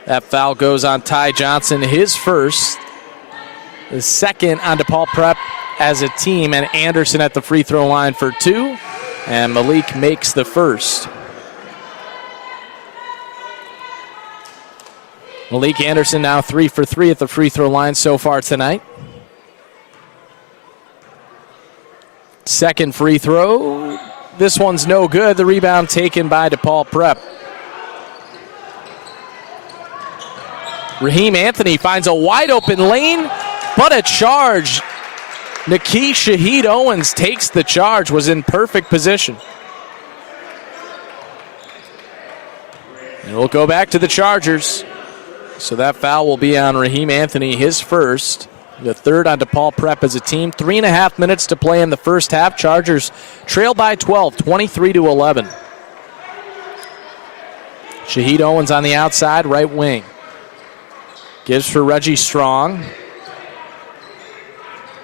That foul goes on Ty Johnson, his first. The second on DePaul Prep as a team. And Anderson at the free throw line for two. And Malik makes the first. Malik Anderson now 3 for 3 at the free throw line so far tonight. Second free throw. This one's no good. The rebound taken by DePaul Prep. Raheem Anthony finds a wide open lane, but a charge. Naki Shaheed Owens takes the charge, was in perfect position. And we'll go back to the Chargers. So that foul will be on Raheem Anthony, his first. The third on DePaul Prep as a team. 3.5 minutes to play in the first half. Chargers trail by 12, 23-11. Shaheed Owens on the outside, right wing. Gives for Reggie Strong.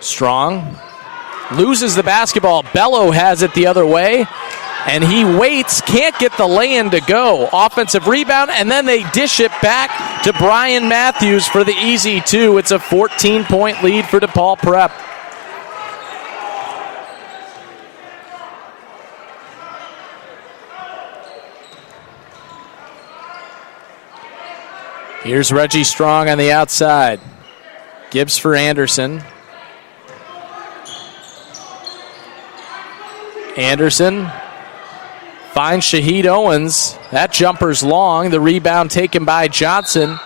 Strong loses the basketball. Bello has it the other way. And he waits, can't get the lay-in to go. Offensive rebound, and then they dish it back to Brian Matthews for the easy two. It's a 14-point lead for DePaul Prep. Here's Reggie Strong on the outside. Gibbs for Anderson. Anderson finds Shaheed Owens. That jumper's long. The rebound taken by Johnson.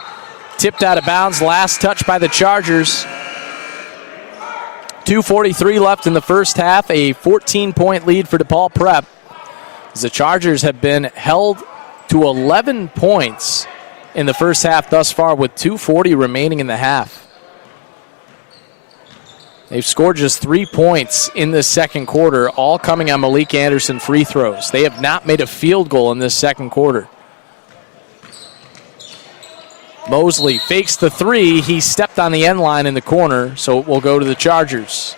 Tipped out of bounds. Last touch by the Chargers. 2:43 left in the first half. A 14-point lead for DePaul Prep. As the Chargers have been held to 11 points in the first half thus far with 2:40 remaining in the half. They've scored just 3 points in this second quarter, all coming on Malik Anderson free throws. They have not made a field goal in this second quarter. Mosley fakes the three. He stepped on the end line in the corner, so it will go to the Chargers.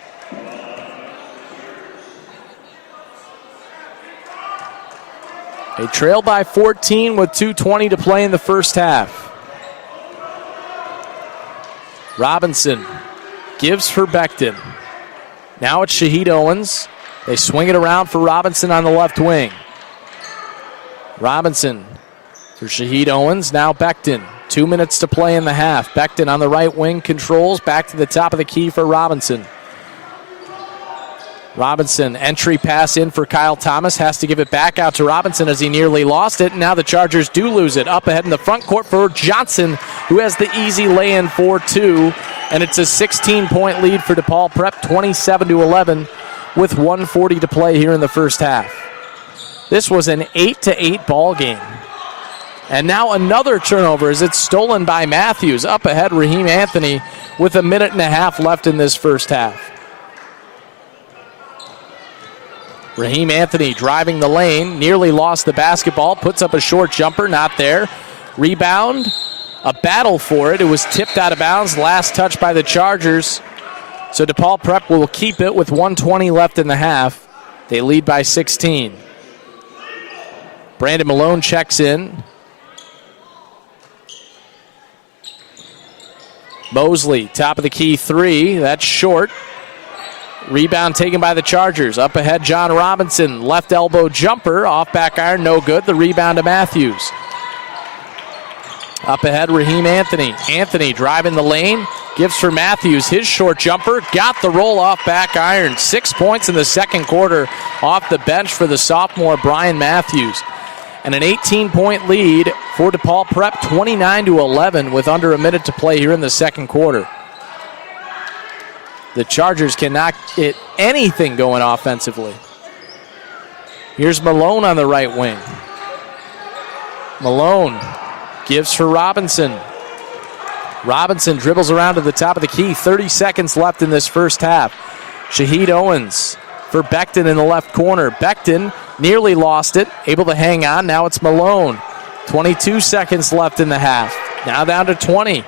They trail by 14 with 2:20 to play in the first half. Robinson gives for Becton. Now it's Shaheed Owens. They swing it around for Robinson on the left wing. Robinson for Shaheed Owens. Now Becton. 2 minutes to play in the half. Becton on the right wing controls. Back to the top of the key for Robinson. Robinson, entry pass in for Kyle Thomas. Has to give it back out to Robinson as he nearly lost it. Now the Chargers do lose it. Up ahead in the front court for Johnson, who has the easy lay-in for two. And it's a 16-point lead for DePaul Prep, 27-11, with 1:40 to play here in the first half. This was an 8-8 ball game. And now another turnover as it's stolen by Matthews. Up ahead, Raheem Anthony with 1.5 minutes left in this first half. Raheem Anthony driving the lane, nearly lost the basketball, puts up a short jumper, not there. Rebound, a battle for it. It was tipped out of bounds, last touch by the Chargers. So DePaul Prep will keep it with 1:20 left in the half. They lead by 16. Brandon Malone checks in. Mosley, top of the key three. That's short. Rebound taken by the Chargers. Up ahead, John Robinson. Left elbow jumper. Off back iron, no good. The rebound to Matthews. Up ahead, Raheem Anthony. Anthony driving the lane. Gives for Matthews. His short jumper. Got the roll off back iron. 6 points in the second quarter off the bench for the sophomore Brian Matthews. And an 18-point lead for DePaul Prep, 29-11, with under a minute to play here in the second quarter. The Chargers cannot get anything going offensively. Here's Malone on the right wing. Malone gives for Robinson. Robinson dribbles around to the top of the key. 30 seconds left in this first half. Shaheed Owens for Becton in the left corner. Becton nearly lost it, able to hang on. Now it's Malone. 22 seconds left in the half. Now down to 20.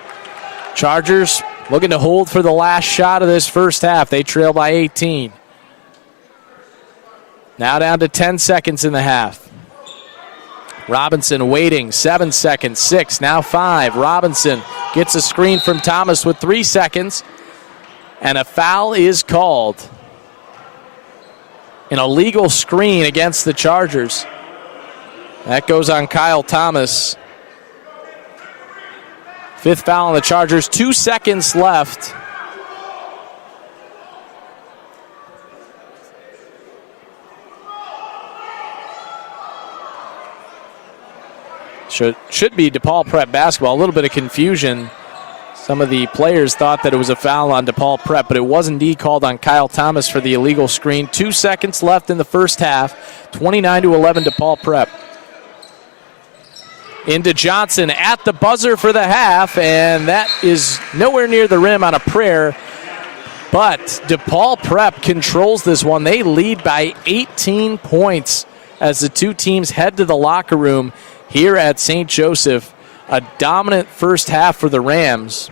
Chargers looking to hold for the last shot of this first half. They trail by 18. Now down to 10 seconds in the half. Robinson waiting. 7 seconds. 6. Now 5. Robinson gets a screen from Thomas with 3 seconds. And a foul is called. An illegal screen against the Chargers. That goes on Kyle Thomas. 5th foul on the Chargers. 2 seconds left. Should be DePaul Prep basketball. A little bit of confusion. Some of the players thought that it was a foul on DePaul Prep, but it was indeed called on Kyle Thomas for the illegal screen. 2 seconds left in the first half. 29-11 DePaul Prep. Into Johnson at the buzzer for the half, and that is nowhere near the rim on a prayer. But DePaul Prep controls this one. They lead by 18 points as the two teams head to the locker room here at St. Joseph. A dominant first half for the Rams.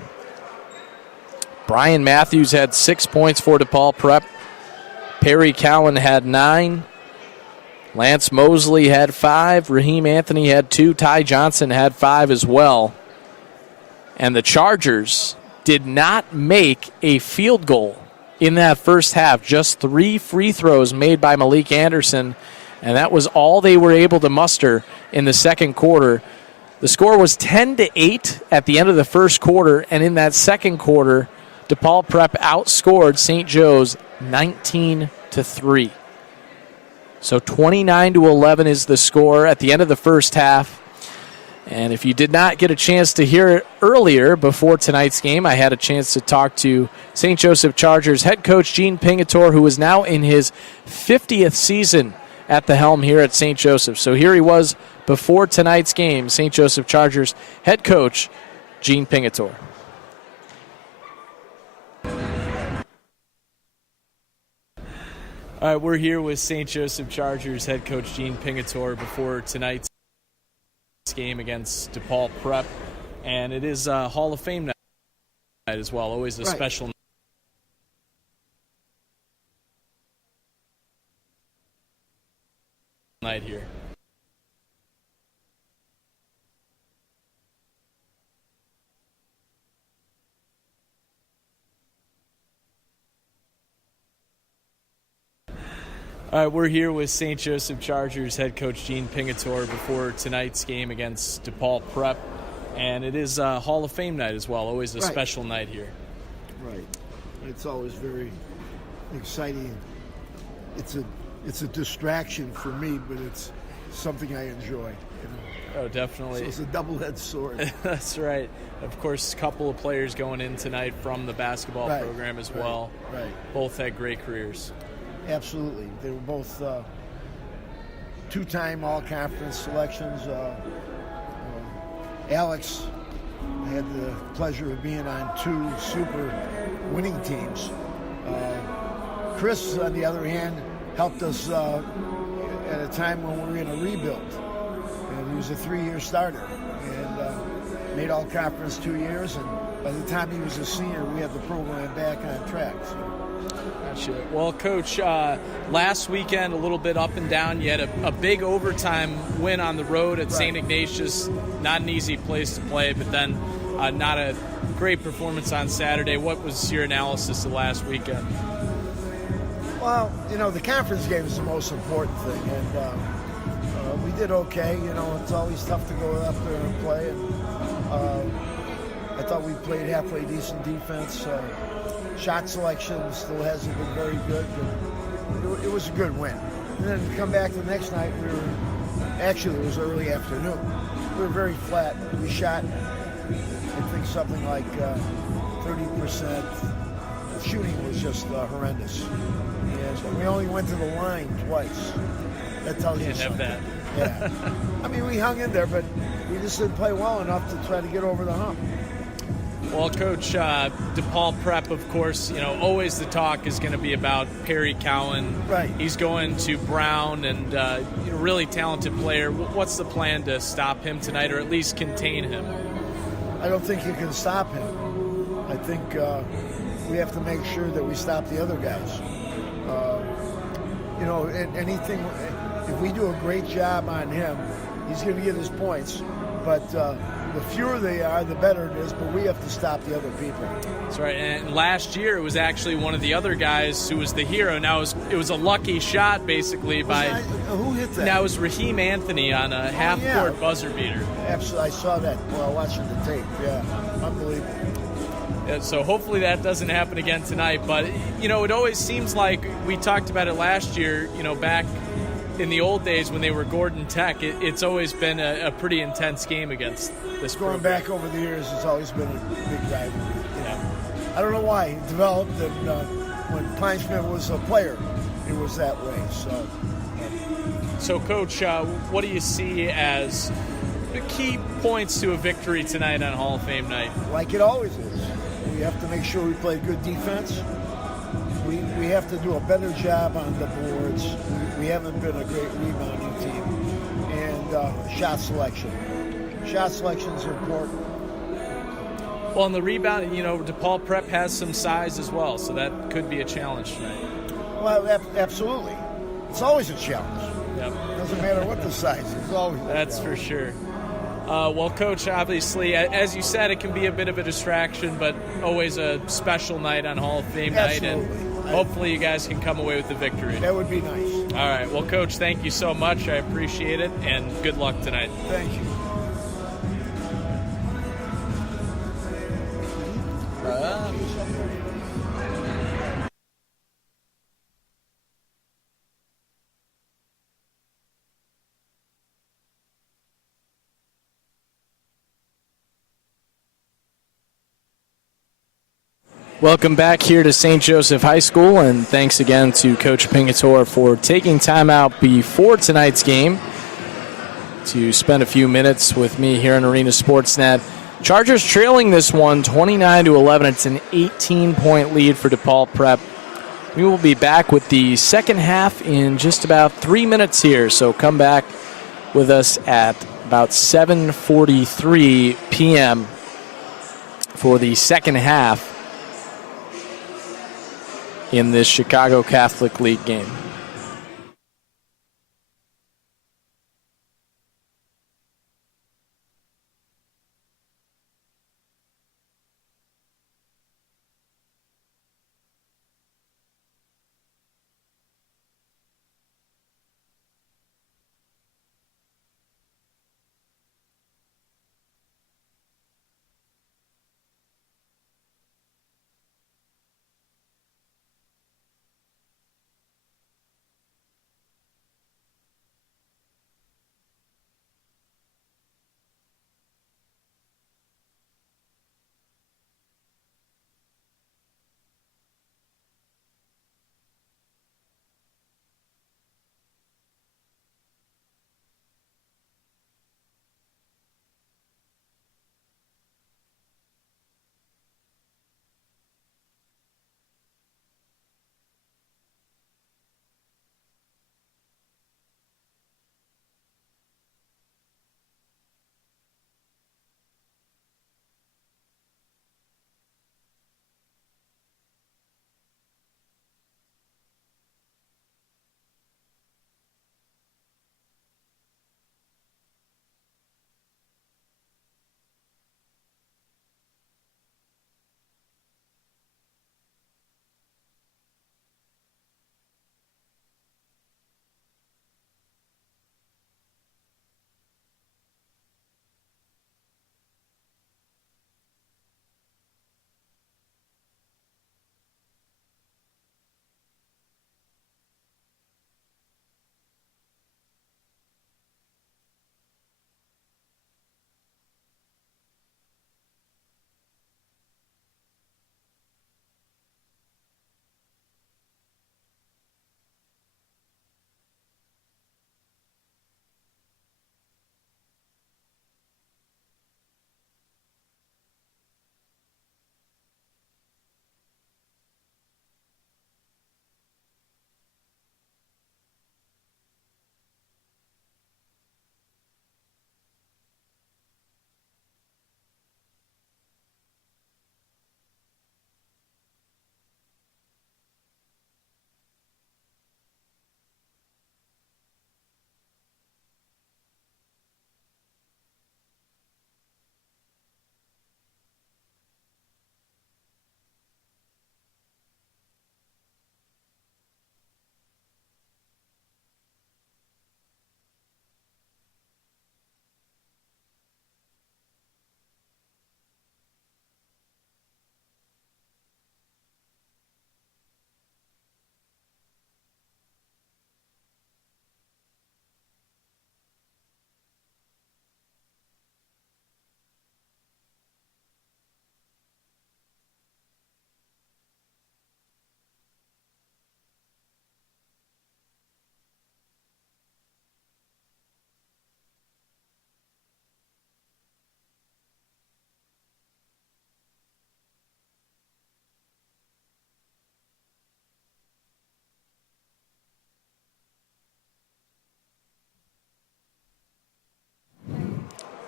Brian Matthews had 6 points for DePaul Prep. Perry Cowan had 9. Lance Mosley had 5. Raheem Anthony had 2. Ty Johnson had 5 as well. And the Chargers did not make a field goal in that first half. Just 3 free throws made by Malik Anderson, and that was all they were able to muster in the second quarter. The score was 10-8 at the end of the first quarter, and in that second quarter, DePaul Prep outscored St. Joe's 19-3. So 29-11 is the score at the end of the first half. And if you did not get a chance to hear it earlier before tonight's game, I had a chance to talk to St. Joseph Chargers head coach Gene Pingatore, who is now in his 50th season at the helm here at St. Joseph. So here he was before tonight's game, St. Joseph Chargers head coach Gene Pingatore. All right, we're here with St. Joseph Chargers head coach Gene Pingatore before tonight's game against DePaul Prep, and it is Hall of Fame night as well. Always a special night here. All right, we're here with St. Joseph Chargers head coach Gene Pingatore before tonight's game against DePaul Prep, and it is Hall of Fame night as well. Always a special night here. Right. It's always very exciting. It's a distraction for me, but it's something I enjoy. Oh, definitely. So it's a double-edged sword. That's right. Of course, a couple of players going in tonight from the basketball program as well. Right. Both had great careers. Absolutely. They were both two-time all-conference selections. Alex had the pleasure of being on 2 super winning teams. Chris, on the other hand, helped us at a time when we were in a rebuild. And he was a 3-year starter and made all-conference 2 years. And by the time he was a senior, we had the program back on track. So. Gotcha. Well, Coach, last weekend a little bit up and down. You had a big overtime win on the road at St. Ignatius. Not an easy place to play, but then not a great performance on Saturday. What was your analysis of last weekend? Well, the conference game is the most important thing, and we did okay. It's always tough to go up there and play, and I thought we played halfway decent defense. Shot selection still hasn't been very good, but it was a good win. And then to come back the next night, it was early afternoon. We were very flat. We shot, I think, something like 30% shooting was just horrendous. And we only went to the line twice. That tells you something. Have that. Yeah. I mean, we hung in there, but we just didn't play well enough to try to get over the hump. Well, Coach, DePaul Prep, of course, always the talk is going to be about Perry Cowan. Right. He's going to Brown, and really talented player. What's the plan to stop him tonight, or at least contain him? I don't think you can stop him. I think we have to make sure that we stop the other guys. Anything. If we do a great job on him, he's going to get his points. But the fewer they are, the better it is. But we have to stop the other people. That's right. And last year, it was actually one of the other guys who was the hero. Now it was a lucky shot, basically, who hit that? Now it was Raheem Anthony on a half-court buzzer beater. Absolutely, I saw that while watching the tape. Yeah, unbelievable. Yeah, so hopefully that doesn't happen again tonight. But it always seems like we talked about it last year. Back in the old days when they were Gordon Tech, it's always been a pretty intense game against this Going program. back over the years, it's always been a big rivalry. I don't know why it developed, and when Kleinsmith was a player, it was that way. So Coach, what do you see as the key points to a victory tonight on Hall of Fame night? Like it always is. We have to make sure we play good defense. We have to do a better job on the boards. We haven't been a great rebounding team. And shot selection. Shot selection is important. Well, on the rebound, DePaul Prep has some size as well, so that could be a challenge tonight. Well, absolutely. It's always a challenge. Yep. Doesn't matter what the size is. It's always a That's challenge. for sure. Well, Coach, obviously, as you said, it can be a bit of a distraction, but always a special night on Hall of Fame night, and hopefully you guys can come away with the victory. That would be nice. All right. Well, Coach, thank you so much. I appreciate it, and good luck tonight. Thank you. Welcome back here to St. Joseph High School, and thanks again to Coach Pingatore for taking time out before tonight's game to spend a few minutes with me here on Arena Sportsnet. Chargers trailing this one 29-11. It's an 18-point lead for DePaul Prep. We will be back with the second half in just about 3 minutes here, so come back with us at about 7:43 p.m. for the second half in this Chicago Catholic League game.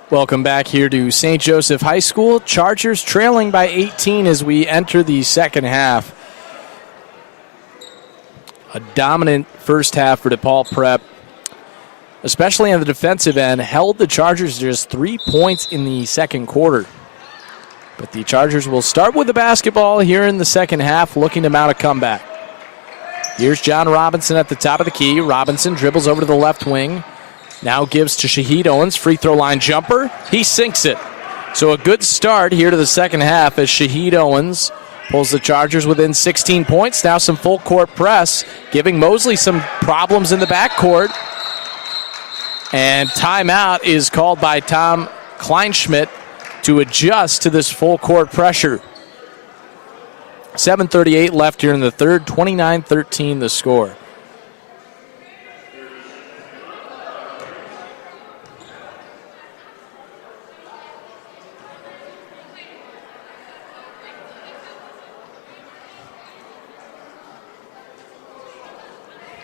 Welcome back here to St. Joseph High School. Chargers trailing by 18 as we enter the second half. A dominant first half for DePaul Prep, especially on the defensive end, held the Chargers to just 3 points in the second quarter. But the Chargers will start with the basketball here in the second half, looking to mount a comeback. Here's John Robinson at the top of the key. Robinson dribbles over to the left wing. Now gives to Shahid Owens, free throw line jumper. He sinks it. So a good start here to the second half as Shahid Owens pulls the Chargers within 16 points. Now some full court press, giving Mosley some problems in the backcourt. And timeout is called by Tom Kleinschmidt to adjust to this full court pressure. 7:38 left here in the third, 29-13 the score.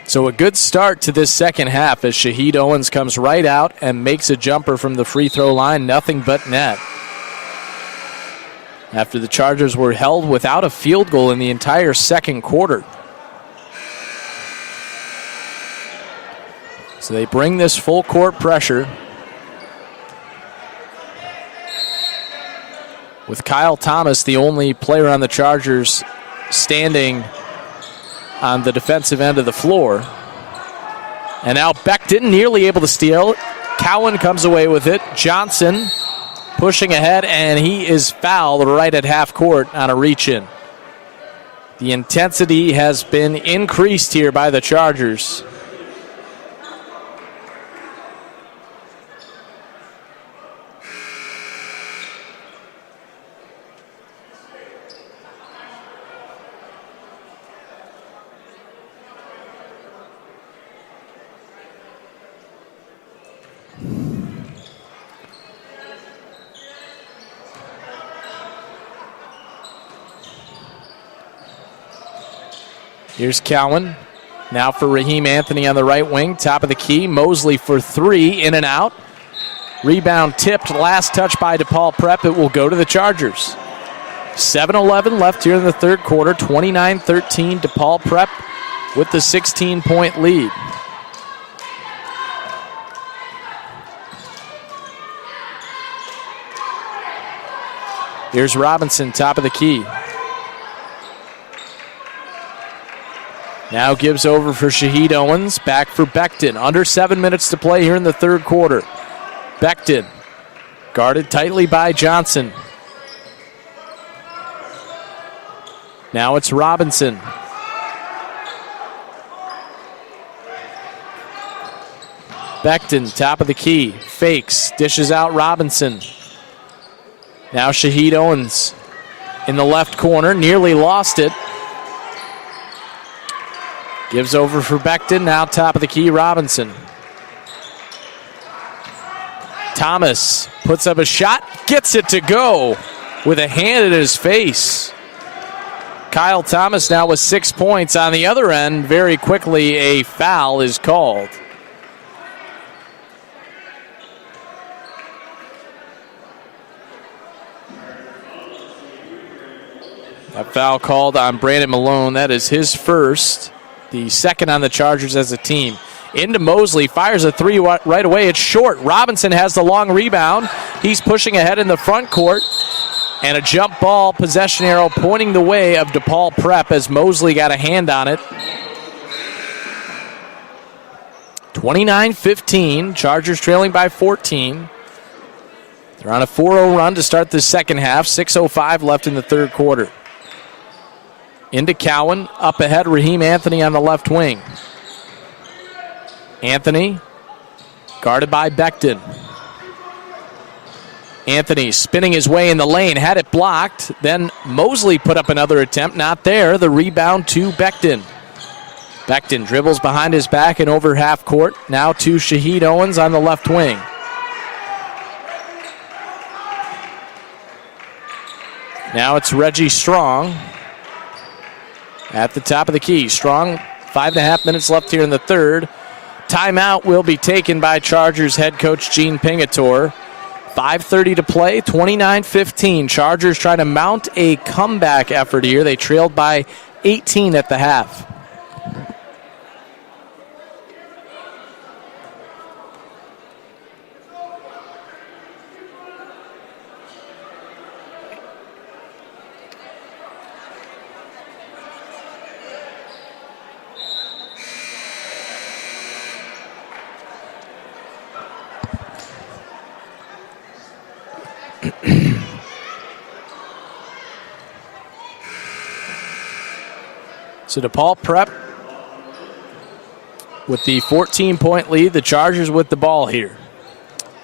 So a good start to this second half as Shahid Owens comes right out and makes a jumper from the free throw line, nothing but net. After the Chargers were held without a field goal in the entire second quarter. So they bring this full court pressure with Kyle Thomas, the only player on the Chargers standing on the defensive end of the floor. And now Becton nearly able to steal it. Cowan comes away with it. Johnson pushing ahead, and he is fouled right at half court on a reach-in. The intensity has been increased here by the Chargers. Here's Cowan. Now for Raheem Anthony on the right wing. Top of the key. Mosley for three. In and out. Rebound tipped. Last touch by DePaul Prep. It will go to the Chargers. 7:11 left here in the third quarter. 29-13. DePaul Prep with the 16-point lead. Here's Robinson, top of the key. Now gives over for Shahid Owens. Back for Becton. Under 7 minutes to play here in the third quarter. Becton guarded tightly by Johnson. Now it's Robinson. Becton, top of the key. Fakes. Dishes out Robinson. Now Shahid Owens in the left corner. Nearly lost it. Gives over for Becton. Now top of the key, Robinson. Thomas puts up a shot. Gets it to go with a hand in his face. Kyle Thomas now with 6 points. On the other end, very quickly, a foul is called. A foul called on Brandon Malone. That is his first. The second on the Chargers as a team. Into Mosley, fires a three right away. It's short. Robinson has the long rebound. He's pushing ahead in the front court. And a jump ball possession arrow pointing the way of DePaul Prep as Mosley got a hand on it. 29-15. Chargers trailing by 14. They're on a 4-0 run to start the second half. 6:05 left in the third quarter. Into Cowan, up ahead, Raheem Anthony on the left wing. Anthony, guarded by Becton. Anthony spinning his way in the lane, had it blocked. Then Mosley put up another attempt, not there. The rebound to Becton. Becton dribbles behind his back and over half court. Now to Shahid Owens on the left wing. Now it's Reggie Strong. At the top of the key. Strong, 5.5 minutes left here in the third. Timeout will be taken by Chargers head coach Gene Pingatore. 5:30 to play, 29-15. Chargers trying to mount a comeback effort here. They trailed by 18 at the half. So DePaul Prep with the 14-point lead. The Chargers with the ball here.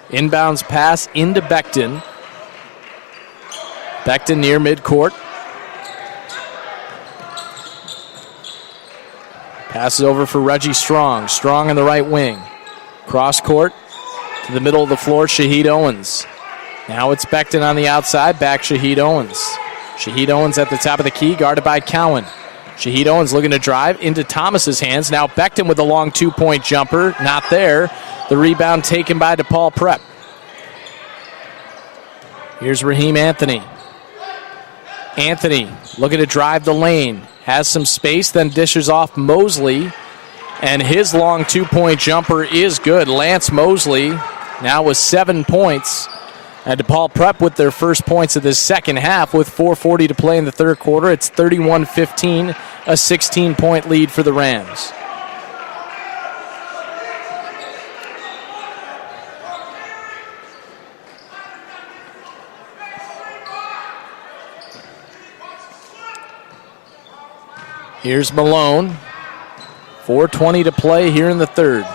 Inbounds pass into Becton. Becton near midcourt. Passes over for Reggie Strong. Strong in the right wing. Cross court to the middle of the floor, Shaheed Owens. Now it's Becton on the outside, back Shaheed Owens. Shaheed Owens at the top of the key, guarded by Cowan. Shaheed Owens looking to drive into Thomas's hands. Now Becton with a long two-point jumper. Not there. The rebound taken by DePaul Prep. Here's Raheem Anthony. Anthony looking to drive the lane. Has some space, then dishes off Mosley. And his long two-point jumper is good. Lance Mosley now with 7 points. And DePaul Prep with their first points of the second half with 4:40 to play in the third quarter. It's 31-15, a 16-point lead for the Rams. Here's Malone. 4:20 to play here in the third.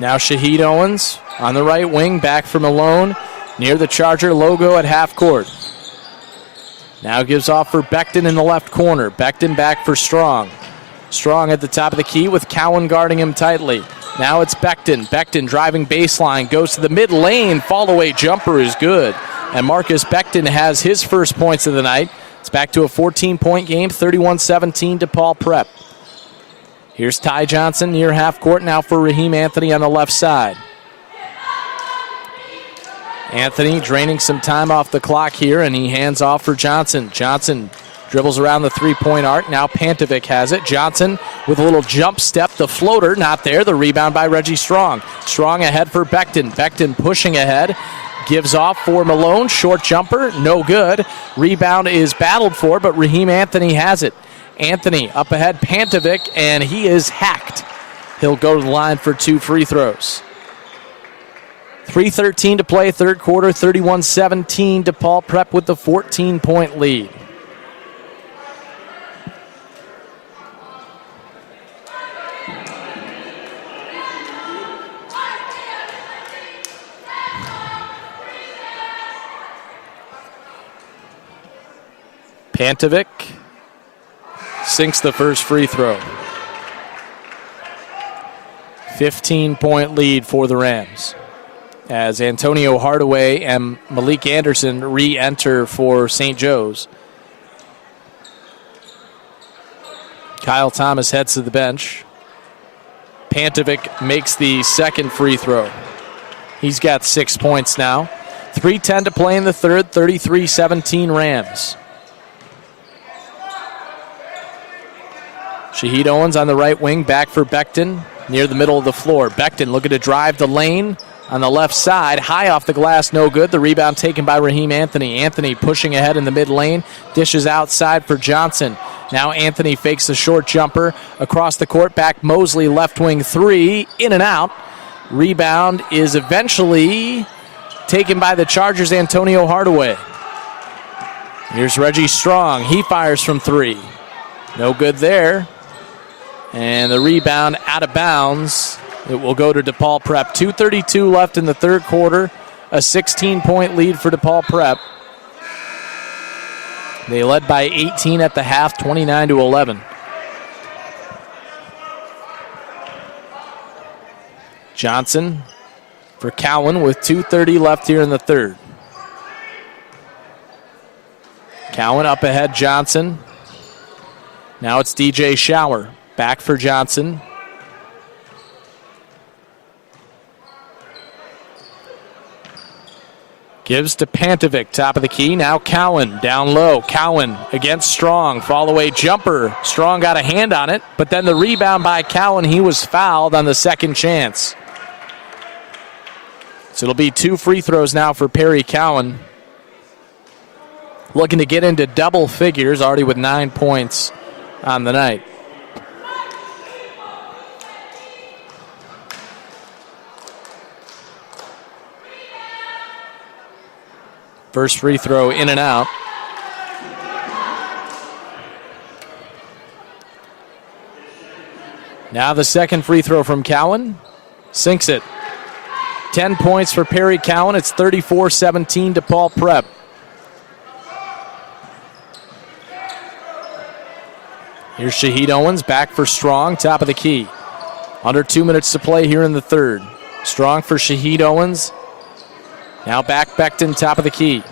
Now Shaheed Owens on the right wing, back for Malone, near the Charger logo at half court. Now gives off for Becton in the left corner. Becton back for Strong. Strong at the top of the key with Cowan guarding him tightly. Now it's Becton. Becton driving baseline, goes to the mid lane. Fall away jumper is good. And Marcus Becton has his first points of the night. It's back to a 14-point game, 31-17 DePaul Prep. Here's Ty Johnson near half court now for Raheem Anthony on the left side. Anthony draining some time off the clock here, and he hands off for Johnson. Johnson dribbles around the three-point arc. Now Pantovic has it. Johnson with a little jump step. The floater, not there. The rebound by Reggie Strong. Strong ahead for Becton. Becton pushing ahead. Gives off for Malone. Short jumper, no good. Rebound is battled for, but Raheem Anthony has it. Anthony up ahead, Pantovic, and he is hacked. He'll go to the line for 2 free throws. 3:13 to play, third quarter, 31-17. DePaul Prep with the 14-point lead. Pantovic sinks the first free throw. 15-point lead for the Rams as Antonio Hardaway and Malik Anderson re-enter for St. Joe's. Kyle Thomas heads to the bench. Pantovic makes the second free throw. He's got 6 points now. 3:10 to play in the third, 33-17 Rams. Shaheed Owens on the right wing, back for Becton, near the middle of the floor. Becton looking to drive the lane on the left side. High off the glass, no good. The rebound taken by Raheem Anthony. Anthony pushing ahead in the mid lane, dishes outside for Johnson. Now Anthony fakes the short jumper across the court. Back Mosley, left wing three, in and out. Rebound is eventually taken by the Chargers' Antonio Hardaway. Here's Reggie Strong. He fires from three. No good there. And the rebound out of bounds. It will go to DePaul Prep. 2:32 left in the third quarter. A 16-point lead for DePaul Prep. They led by 18 at the half, 29-11. Johnson for Cowan with 2:30 left here in the third. Cowan up ahead, Johnson. Now it's DJ Shower. Back for Johnson. Gives to Pantovic, top of the key. Now Cowan, down low. Cowan against Strong. Fall away jumper. Strong got a hand on it, but then the rebound by Cowan, he was fouled on the second chance. So it'll be 2 free throws now for Perry Cowan. Looking to get into double figures, already with 9 points on the night. First free throw in and out. Now the second free throw from Cowan. Sinks it. 10 points for Perry Cowan. It's 34-17 DePaul Prep. Here's Shaheed Owens back for Strong, top of the key. Under 2 minutes to play here in the third. Strong for Shaheed Owens. Now back Becton, top of the key.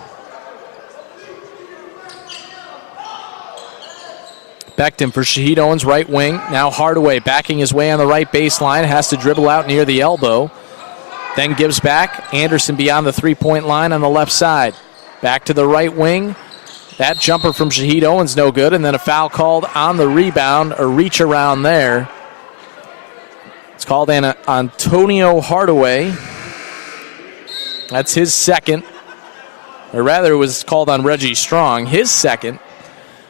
Becton for Shaheed Owens, right wing. Now Hardaway backing his way on the right baseline. Has to dribble out near the elbow. Then gives back. Anderson beyond the three-point line on the left side. Back to the right wing. That jumper from Shaheed Owens no good. And then a foul called on the rebound. A reach around there. It's called Antonio Hardaway. That's his second. Or rather, it was called on Reggie Strong. His second.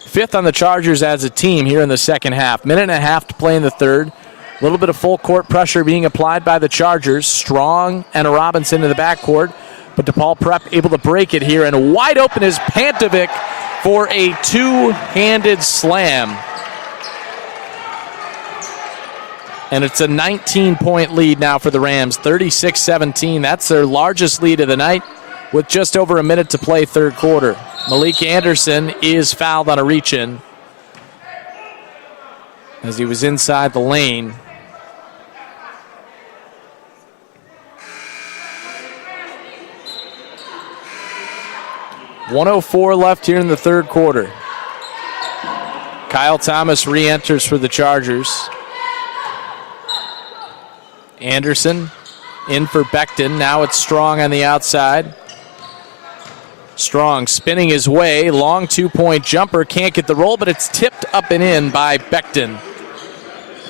5th on the Chargers as a team here in the second half. Minute and a half to play in the third. A little bit of full court pressure being applied by the Chargers. Strong and Robinson in the backcourt. But DePaul Prep able to break it here. And wide open is Pantovic for a two-handed slam. And it's a 19-point lead now for the Rams, 36-17. That's their largest lead of the night with just over a minute to play third quarter. Malik Anderson is fouled on a reach-in as he was inside the lane. .104 left here in the third quarter. Kyle Thomas re-enters for the Chargers. Anderson in for Becton. Now it's Strong on the outside. Strong spinning his way. Long two-point jumper. Can't get the roll, but it's tipped up and in by Becton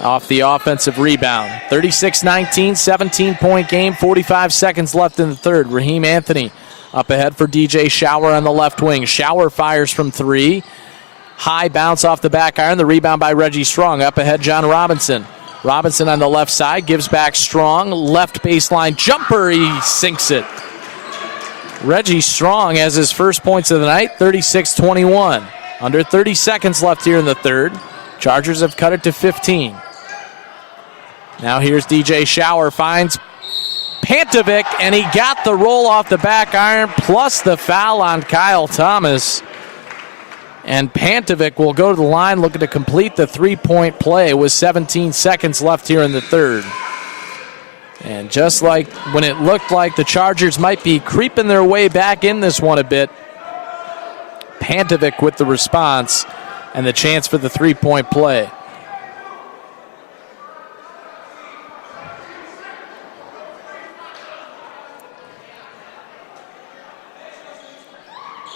off the offensive rebound. 36-19, 17-point game. 45 seconds left in the third. Raheem Anthony up ahead for DJ Shower on the left wing. Shower fires from three. High bounce off the back iron. The rebound by Reggie Strong. Up ahead, John Robinson. Robinson on the left side, gives back Strong. Left baseline jumper, he sinks it. Reggie Strong has his first points of the night, 36-21. Under 30 seconds left here in the third. Chargers have cut it to 15. Now here's DJ Shower, finds Pantovic, and he got the roll off the back iron, plus the foul on Kyle Thomas. And Pantovic will go to the line looking to complete the three-point play with 17 seconds left here in the third. And just like when it looked like the Chargers might be creeping their way back in this one a bit, Pantovic with the response and the chance for the three-point play.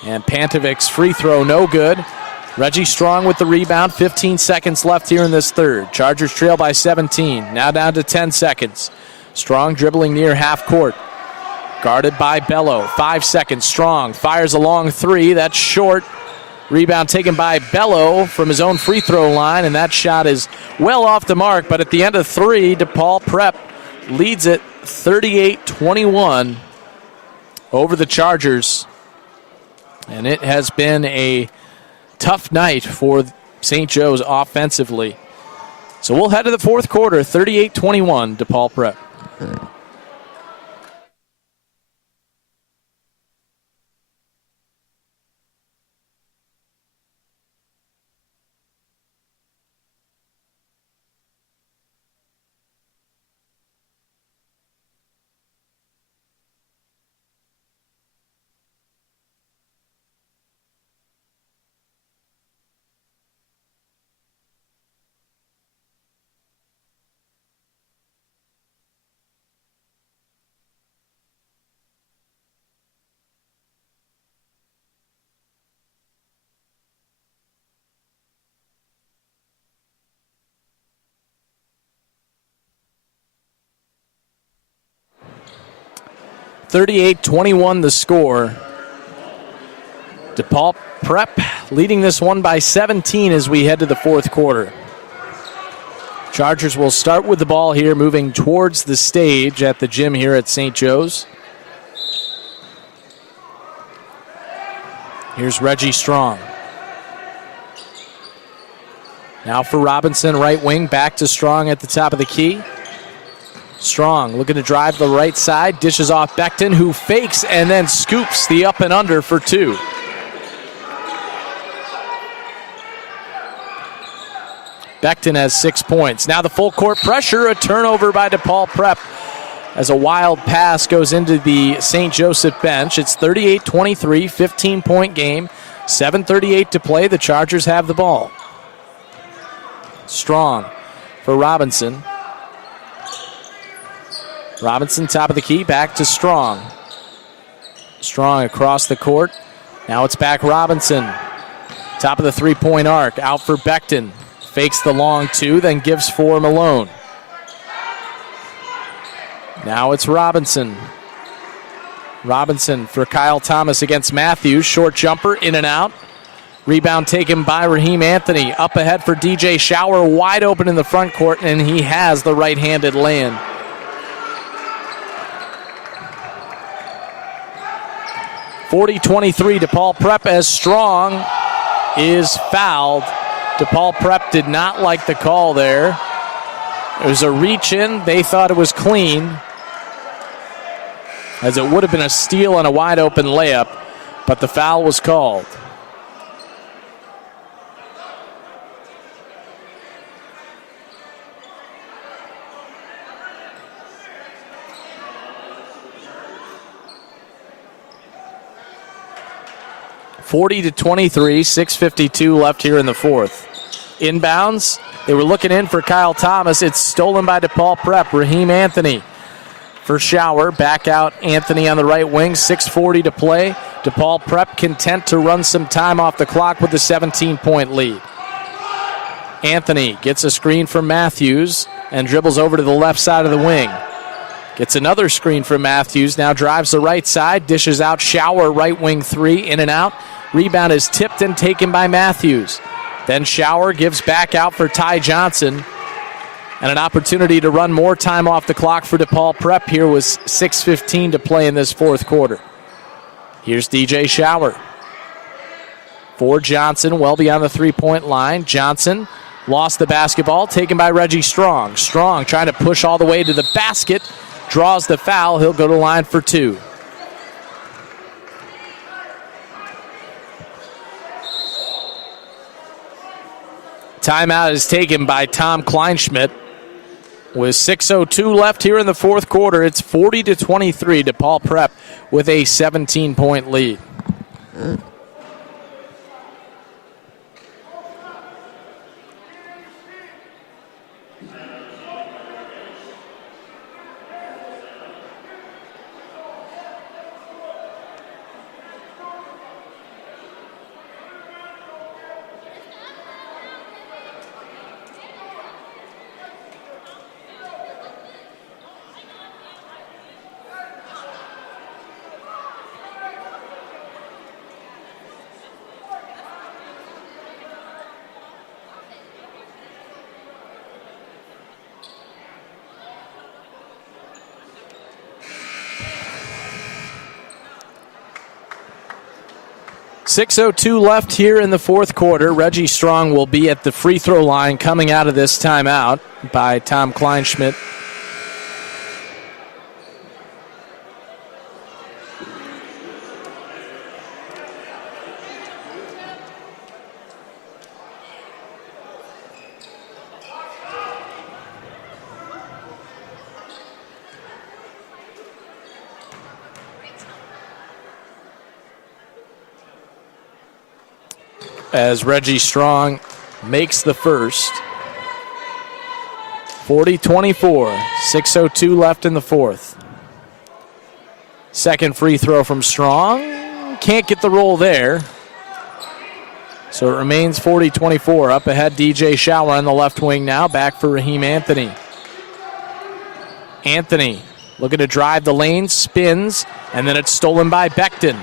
And Pantovic's free throw no good. Reggie Strong with the rebound. 15 seconds left here in this third. Chargers trail by 17. Now down to 10 seconds. Strong dribbling near half court. Guarded by Bello. 5 seconds. Strong fires a long three. That's short. Rebound taken by Bello from his own free throw line, and that shot is well off the mark. But at the end of three, DePaul Prep leads it 38-21 over the Chargers. And it has been a tough night for St. Joe's offensively. So we'll head to the fourth quarter, 38-21, DePaul Prep. 38-21 the score. DePaul Prep leading this one by 17 as we head to the fourth quarter. Chargers will start with the ball here, moving towards the stage at the gym here at St. Joe's. Here's Reggie Strong. Now for Robinson, right wing, back to Strong at the top of the key. Strong looking to drive the right side, dishes off Becton, who fakes and then scoops the up and under for two. Becton has 6 points. Now the full court pressure, a turnover by DePaul Prep as a wild pass goes into the St. Joseph bench. It's 38-23, 15-point game, 7:38 to play. The Chargers have the ball. Strong for Robinson. Robinson, top of the key, back to Strong. Strong across the court. Now it's back Robinson. Top of the three-point arc, out for Becton. Fakes the long two, then gives for Malone. Now it's Robinson. Robinson for Kyle Thomas against Matthews. Short jumper, in and out. Rebound taken by Raheem Anthony. Up ahead for DJ Shower, wide open in the front court, and he has the right-handed lay-in. (40-23) DePaul Prep as Strong is fouled. DePaul Prep did not like the call there. It was a reach in. They thought it was clean, as it would have been a steal and a wide open layup, but the foul was called. (40-23), 6:52 left here in the fourth. Inbounds, they were looking in for Kyle Thomas. It's stolen by DePaul Prep. Raheem Anthony for Shower. Back out Anthony on the right wing. 6:40 to play. DePaul Prep content to run some time off the clock with a 17-point lead. Anthony gets a screen from Matthews and dribbles over to the left side of the wing. Gets another screen from Matthews. Now drives the right side. Dishes out Shower, right wing three, in and out. Rebound is tipped and taken by Matthews. Then Shower gives back out for Ty Johnson. And an opportunity to run more time off the clock for DePaul Prep here with 6:15 to play in this fourth quarter. Here's DJ Shower. For Johnson, well beyond the three-point line. Johnson lost the basketball, taken by Reggie Strong. Strong trying to push all the way to the basket. Draws the foul. He'll go to line for two. Timeout is taken by Tom Kleinschmidt. With 6:02 left here in the fourth quarter, it's 40-23. DePaul Prep with a 17-point lead. .602 left here in the fourth quarter. Reggie Strong will be at the free throw line coming out of this timeout by Tom Kleinschmidt. As Reggie Strong makes the first. 40-24, 6:02 left in the fourth. Second free throw from Strong. Can't get the roll there. So it remains 40-24. Up ahead, DJ Shower on the left wing now. Back for Raheem Anthony. Anthony looking to drive the lane, spins, and then it's stolen by Becton.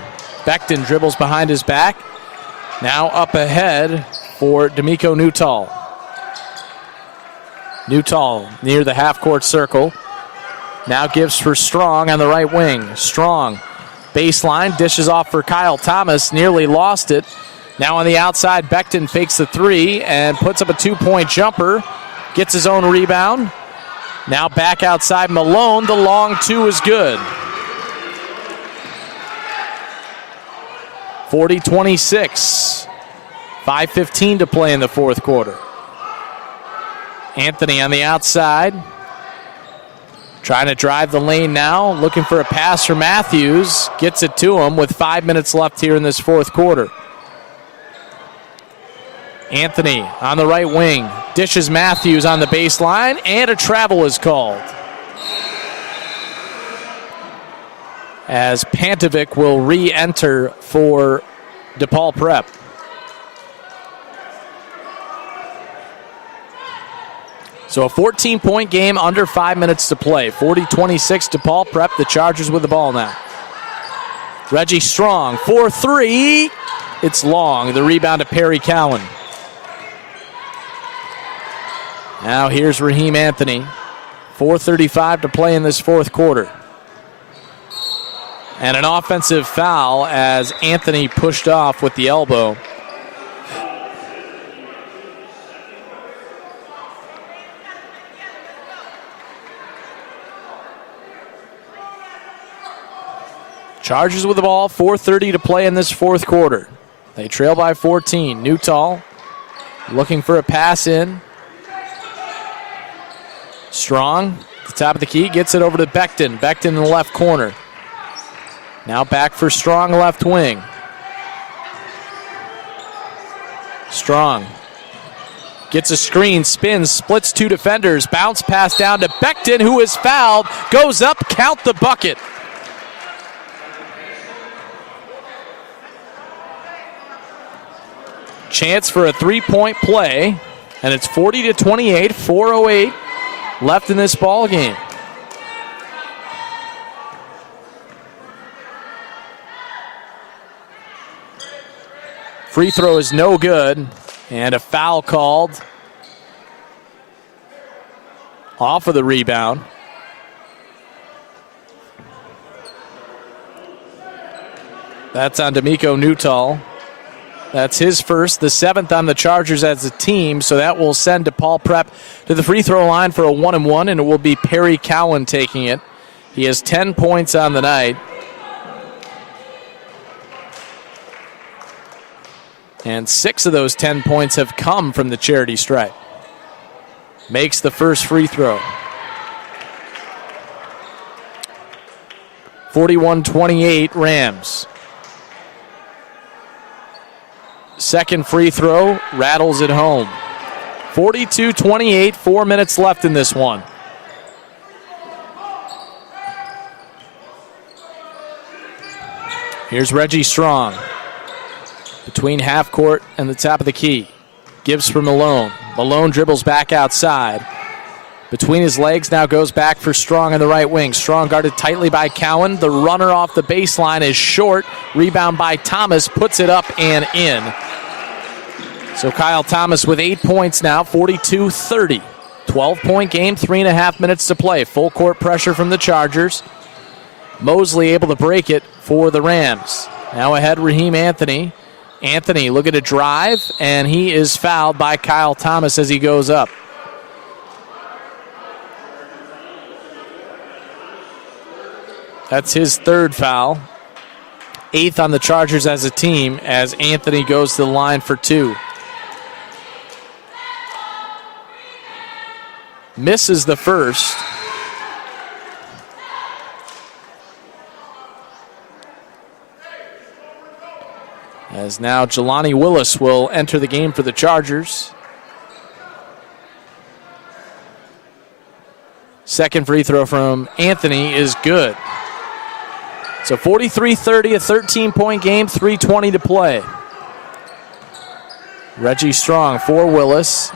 Becton dribbles behind his back. Now up ahead for D'Amico Newtall. Newtall near the half-court circle. Now gives for Strong on the right wing. Strong, baseline, dishes off for Kyle Thomas, nearly lost it. Now on the outside, Becton fakes the three and puts up a two-point jumper. Gets his own rebound. Now back outside Malone. The long two is good. 40-26. 5:15 to play in the fourth quarter. Anthony on the outside. Trying to drive the lane now. Looking for a pass for Matthews. Gets it to him with 5 minutes left here in this fourth quarter. Anthony on the right wing. Dishes Matthews on the baseline. And a travel is called. As Pantovic will re-enter for DePaul Prep. So a 14-point game under 5 minutes to play. 40-26 DePaul Prep. The Chargers with the ball now. Reggie Strong, 4-3. It's long. The rebound to Perry Cowan. Now here's Raheem Anthony. 4:35 to play in this fourth quarter. And an offensive foul as Anthony pushed off with the elbow. Chargers with the ball, 4:30 to play in this fourth quarter. They trail by 14. Newtall looking for a pass in. Strong, at the top of the key, gets it over to Becton. Becton in the left corner. Now back for Strong, left wing. Strong gets a screen, spins, splits two defenders. Bounce pass down to Becton, who is fouled. Goes up, count the bucket. Chance for a three-point play, and it's 40-28, 4:08 left in this ball game. Free throw is no good, and a foul called off of the rebound. That's on D'Amico Newtall. That's his first, the seventh on the Chargers as a team, so that will send DePaul Prep to the free throw line for a 1-and-1, and it will be Perry Cowan taking it. He has 10 points on the night. And 6 of those 10 points have come from the charity stripe. Makes the first free throw. 41-28 Rams. Second free throw, rattles it home. 42-28, 4 minutes left in this one. Here's Reggie Strong. Between half court and the top of the key. Gives for Malone. Malone dribbles back outside. Between his legs, now goes back for Strong on the right wing. Strong guarded tightly by Cowan. The runner off the baseline is short. Rebound by Thomas, puts it up and in. So Kyle Thomas with 8 points now, 42-30. 12-point game, 3.5 minutes to play. Full court pressure from the Chargers. Mosley able to break it for the Rams. Now ahead, Raheem Anthony. Anthony looking to drive, and he is fouled by Kyle Thomas as he goes up. That's his third foul. 8th on the Chargers as a team as Anthony goes to the line for 2. Misses the first. As now Jelani Willis will enter the game for the Chargers. Second free throw from Anthony is good. So 43-30, a 13-point game, 3:20 to play. Reggie Strong for Willis.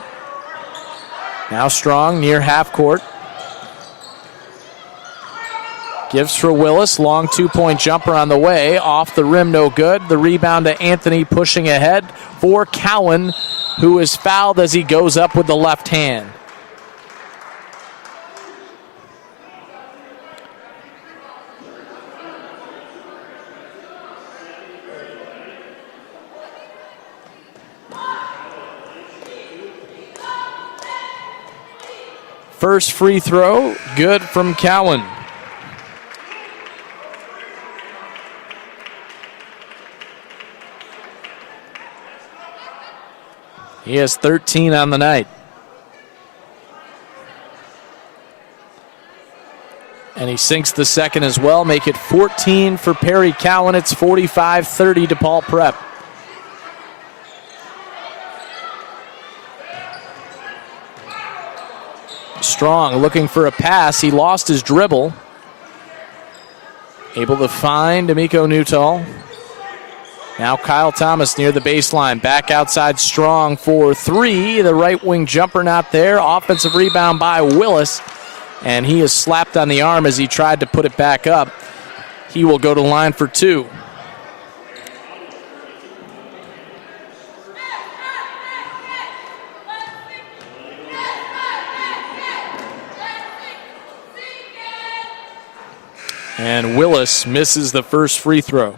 Now Strong near half court. Gives for Willis. Long two-point jumper on the way. Off the rim, no good. The rebound to Anthony pushing ahead for Cowan, who is fouled as he goes up with the left hand. First free throw, good from Cowan. He has 13 on the night. And he sinks the second as well. Make it 14 for Perry Cowan. It's 45-30 DePaul Prep. Strong looking for a pass. He lost his dribble. Able to find D'Amico Newtall. Now Kyle Thomas near the baseline. Back outside Strong for three. The right wing jumper not there. Offensive rebound by Willis. And he is slapped on the arm as he tried to put it back up. He will go to line for two. And Willis misses the first free throw.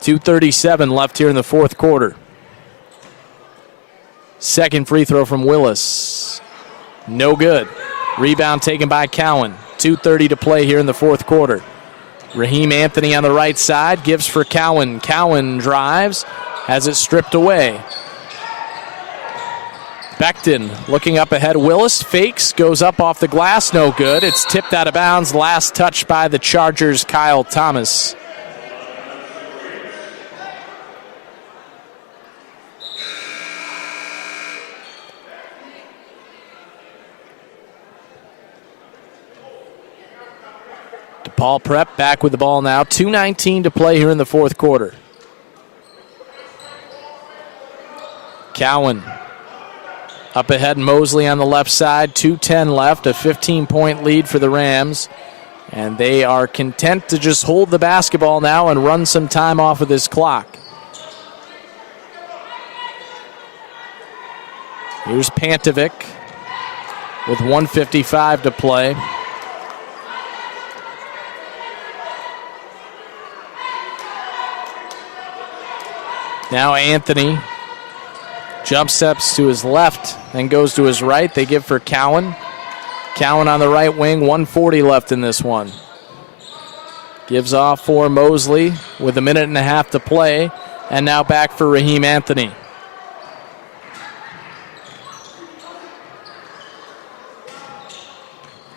.237 left here in the fourth quarter. Second free throw from Willis. No good. Rebound taken by Cowan. 2:30 to play here in the fourth quarter. Raheem Anthony on the right side. Gives for Cowan. Cowan drives. Has it stripped away. Becton looking up ahead. Willis fakes. Goes up off the glass. No good. It's tipped out of bounds. Last touch by the Chargers' Kyle Thomas. DePaul Prep back with the ball now. 2:19 to play here in the fourth quarter. Cowan up ahead. Mosley on the left side. 2:10 left. A 15-point lead for the Rams. And they are content to just hold the basketball now and run some time off of this clock. Here's Pantovic with 1:55 to play. Now Anthony jump steps to his left, then goes to his right. They give for Cowan. Cowan on the right wing, 1:40 left in this one. Gives off for Mosley with a minute and a half to play, and now back for Raheem Anthony.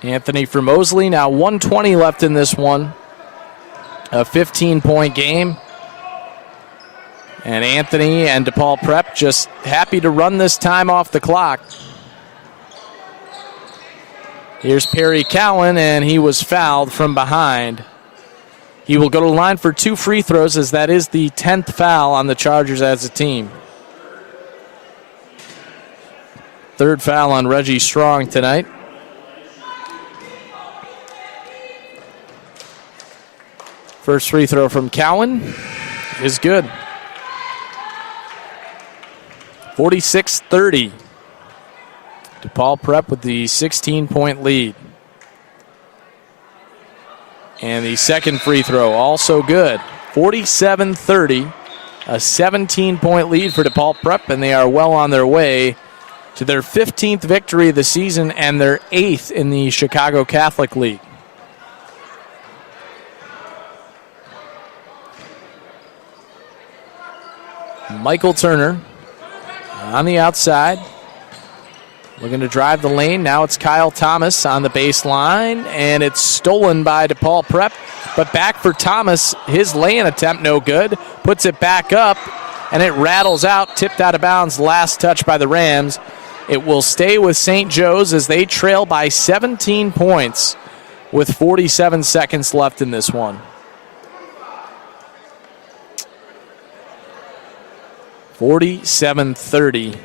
Anthony for Mosley, now 1:20 left in this one. A 15-point game. And Anthony and DePaul Prep just happy to run this time off the clock. Here's Perry Cowan, and he was fouled from behind. He will go to the line for two free throws, as that is the 10th foul on the Chargers as a team. Third foul on Reggie Strong tonight. First free throw from Cowan is good. 46-30. DePaul Prep with the 16-point lead. And the second free throw also good. 47-30. A 17-point lead for DePaul Prep, and they are well on their way to their 15th victory of the season and their 8th in the Chicago Catholic League. Michael Turner on the outside, looking to drive the lane. Now it's Kyle Thomas on the baseline, and it's stolen by DePaul Prep. But back for Thomas, his lay-in attempt no good. Puts it back up, and it rattles out, tipped out of bounds. Last touch by the Rams. It will stay with St. Joe's as they trail by 17 points with 47 seconds left in this one. 47-30.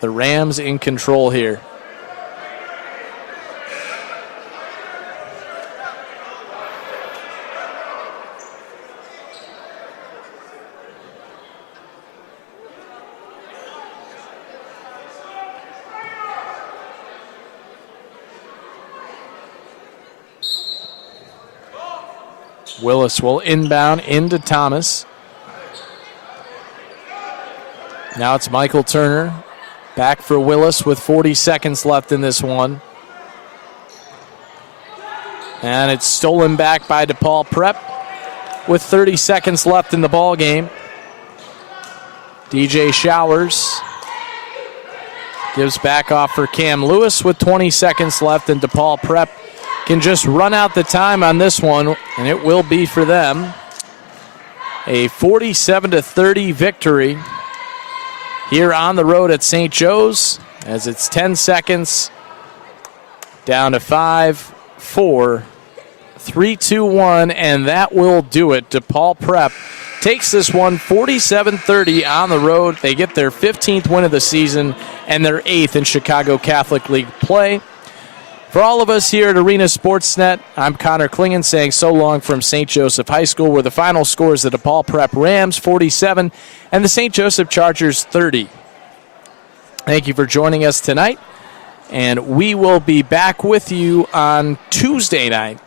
The Rams in control here. Willis will inbound into Thomas. Now it's Michael Turner. Back for Willis with 40 seconds left in this one. And it's stolen back by DePaul Prep with 30 seconds left in the ball game. DJ Showers gives back off for Cam Lewis with 20 seconds left, and DePaul Prep can just run out the time on this one, and it will be for them a 47-30 victory here on the road at St. Joe's, as it's 10 seconds down to 5, 4, 3, 2, 1, and that will do it. DePaul Prep takes this one 47-30 on the road. They get their 15th win of the season and their 8th in Chicago Catholic League play. For all of us here at Arena Sportsnet, I'm Connor Klingen saying so long from St. Joseph High School, where the final score is the DePaul Prep Rams 47 and the St. Joseph Chargers 30. Thank you for joining us tonight, and we will be back with you on Tuesday night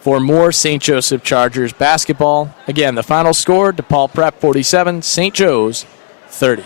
for more St. Joseph Chargers basketball. Again, the final score, DePaul Prep 47, St. Joe's 30.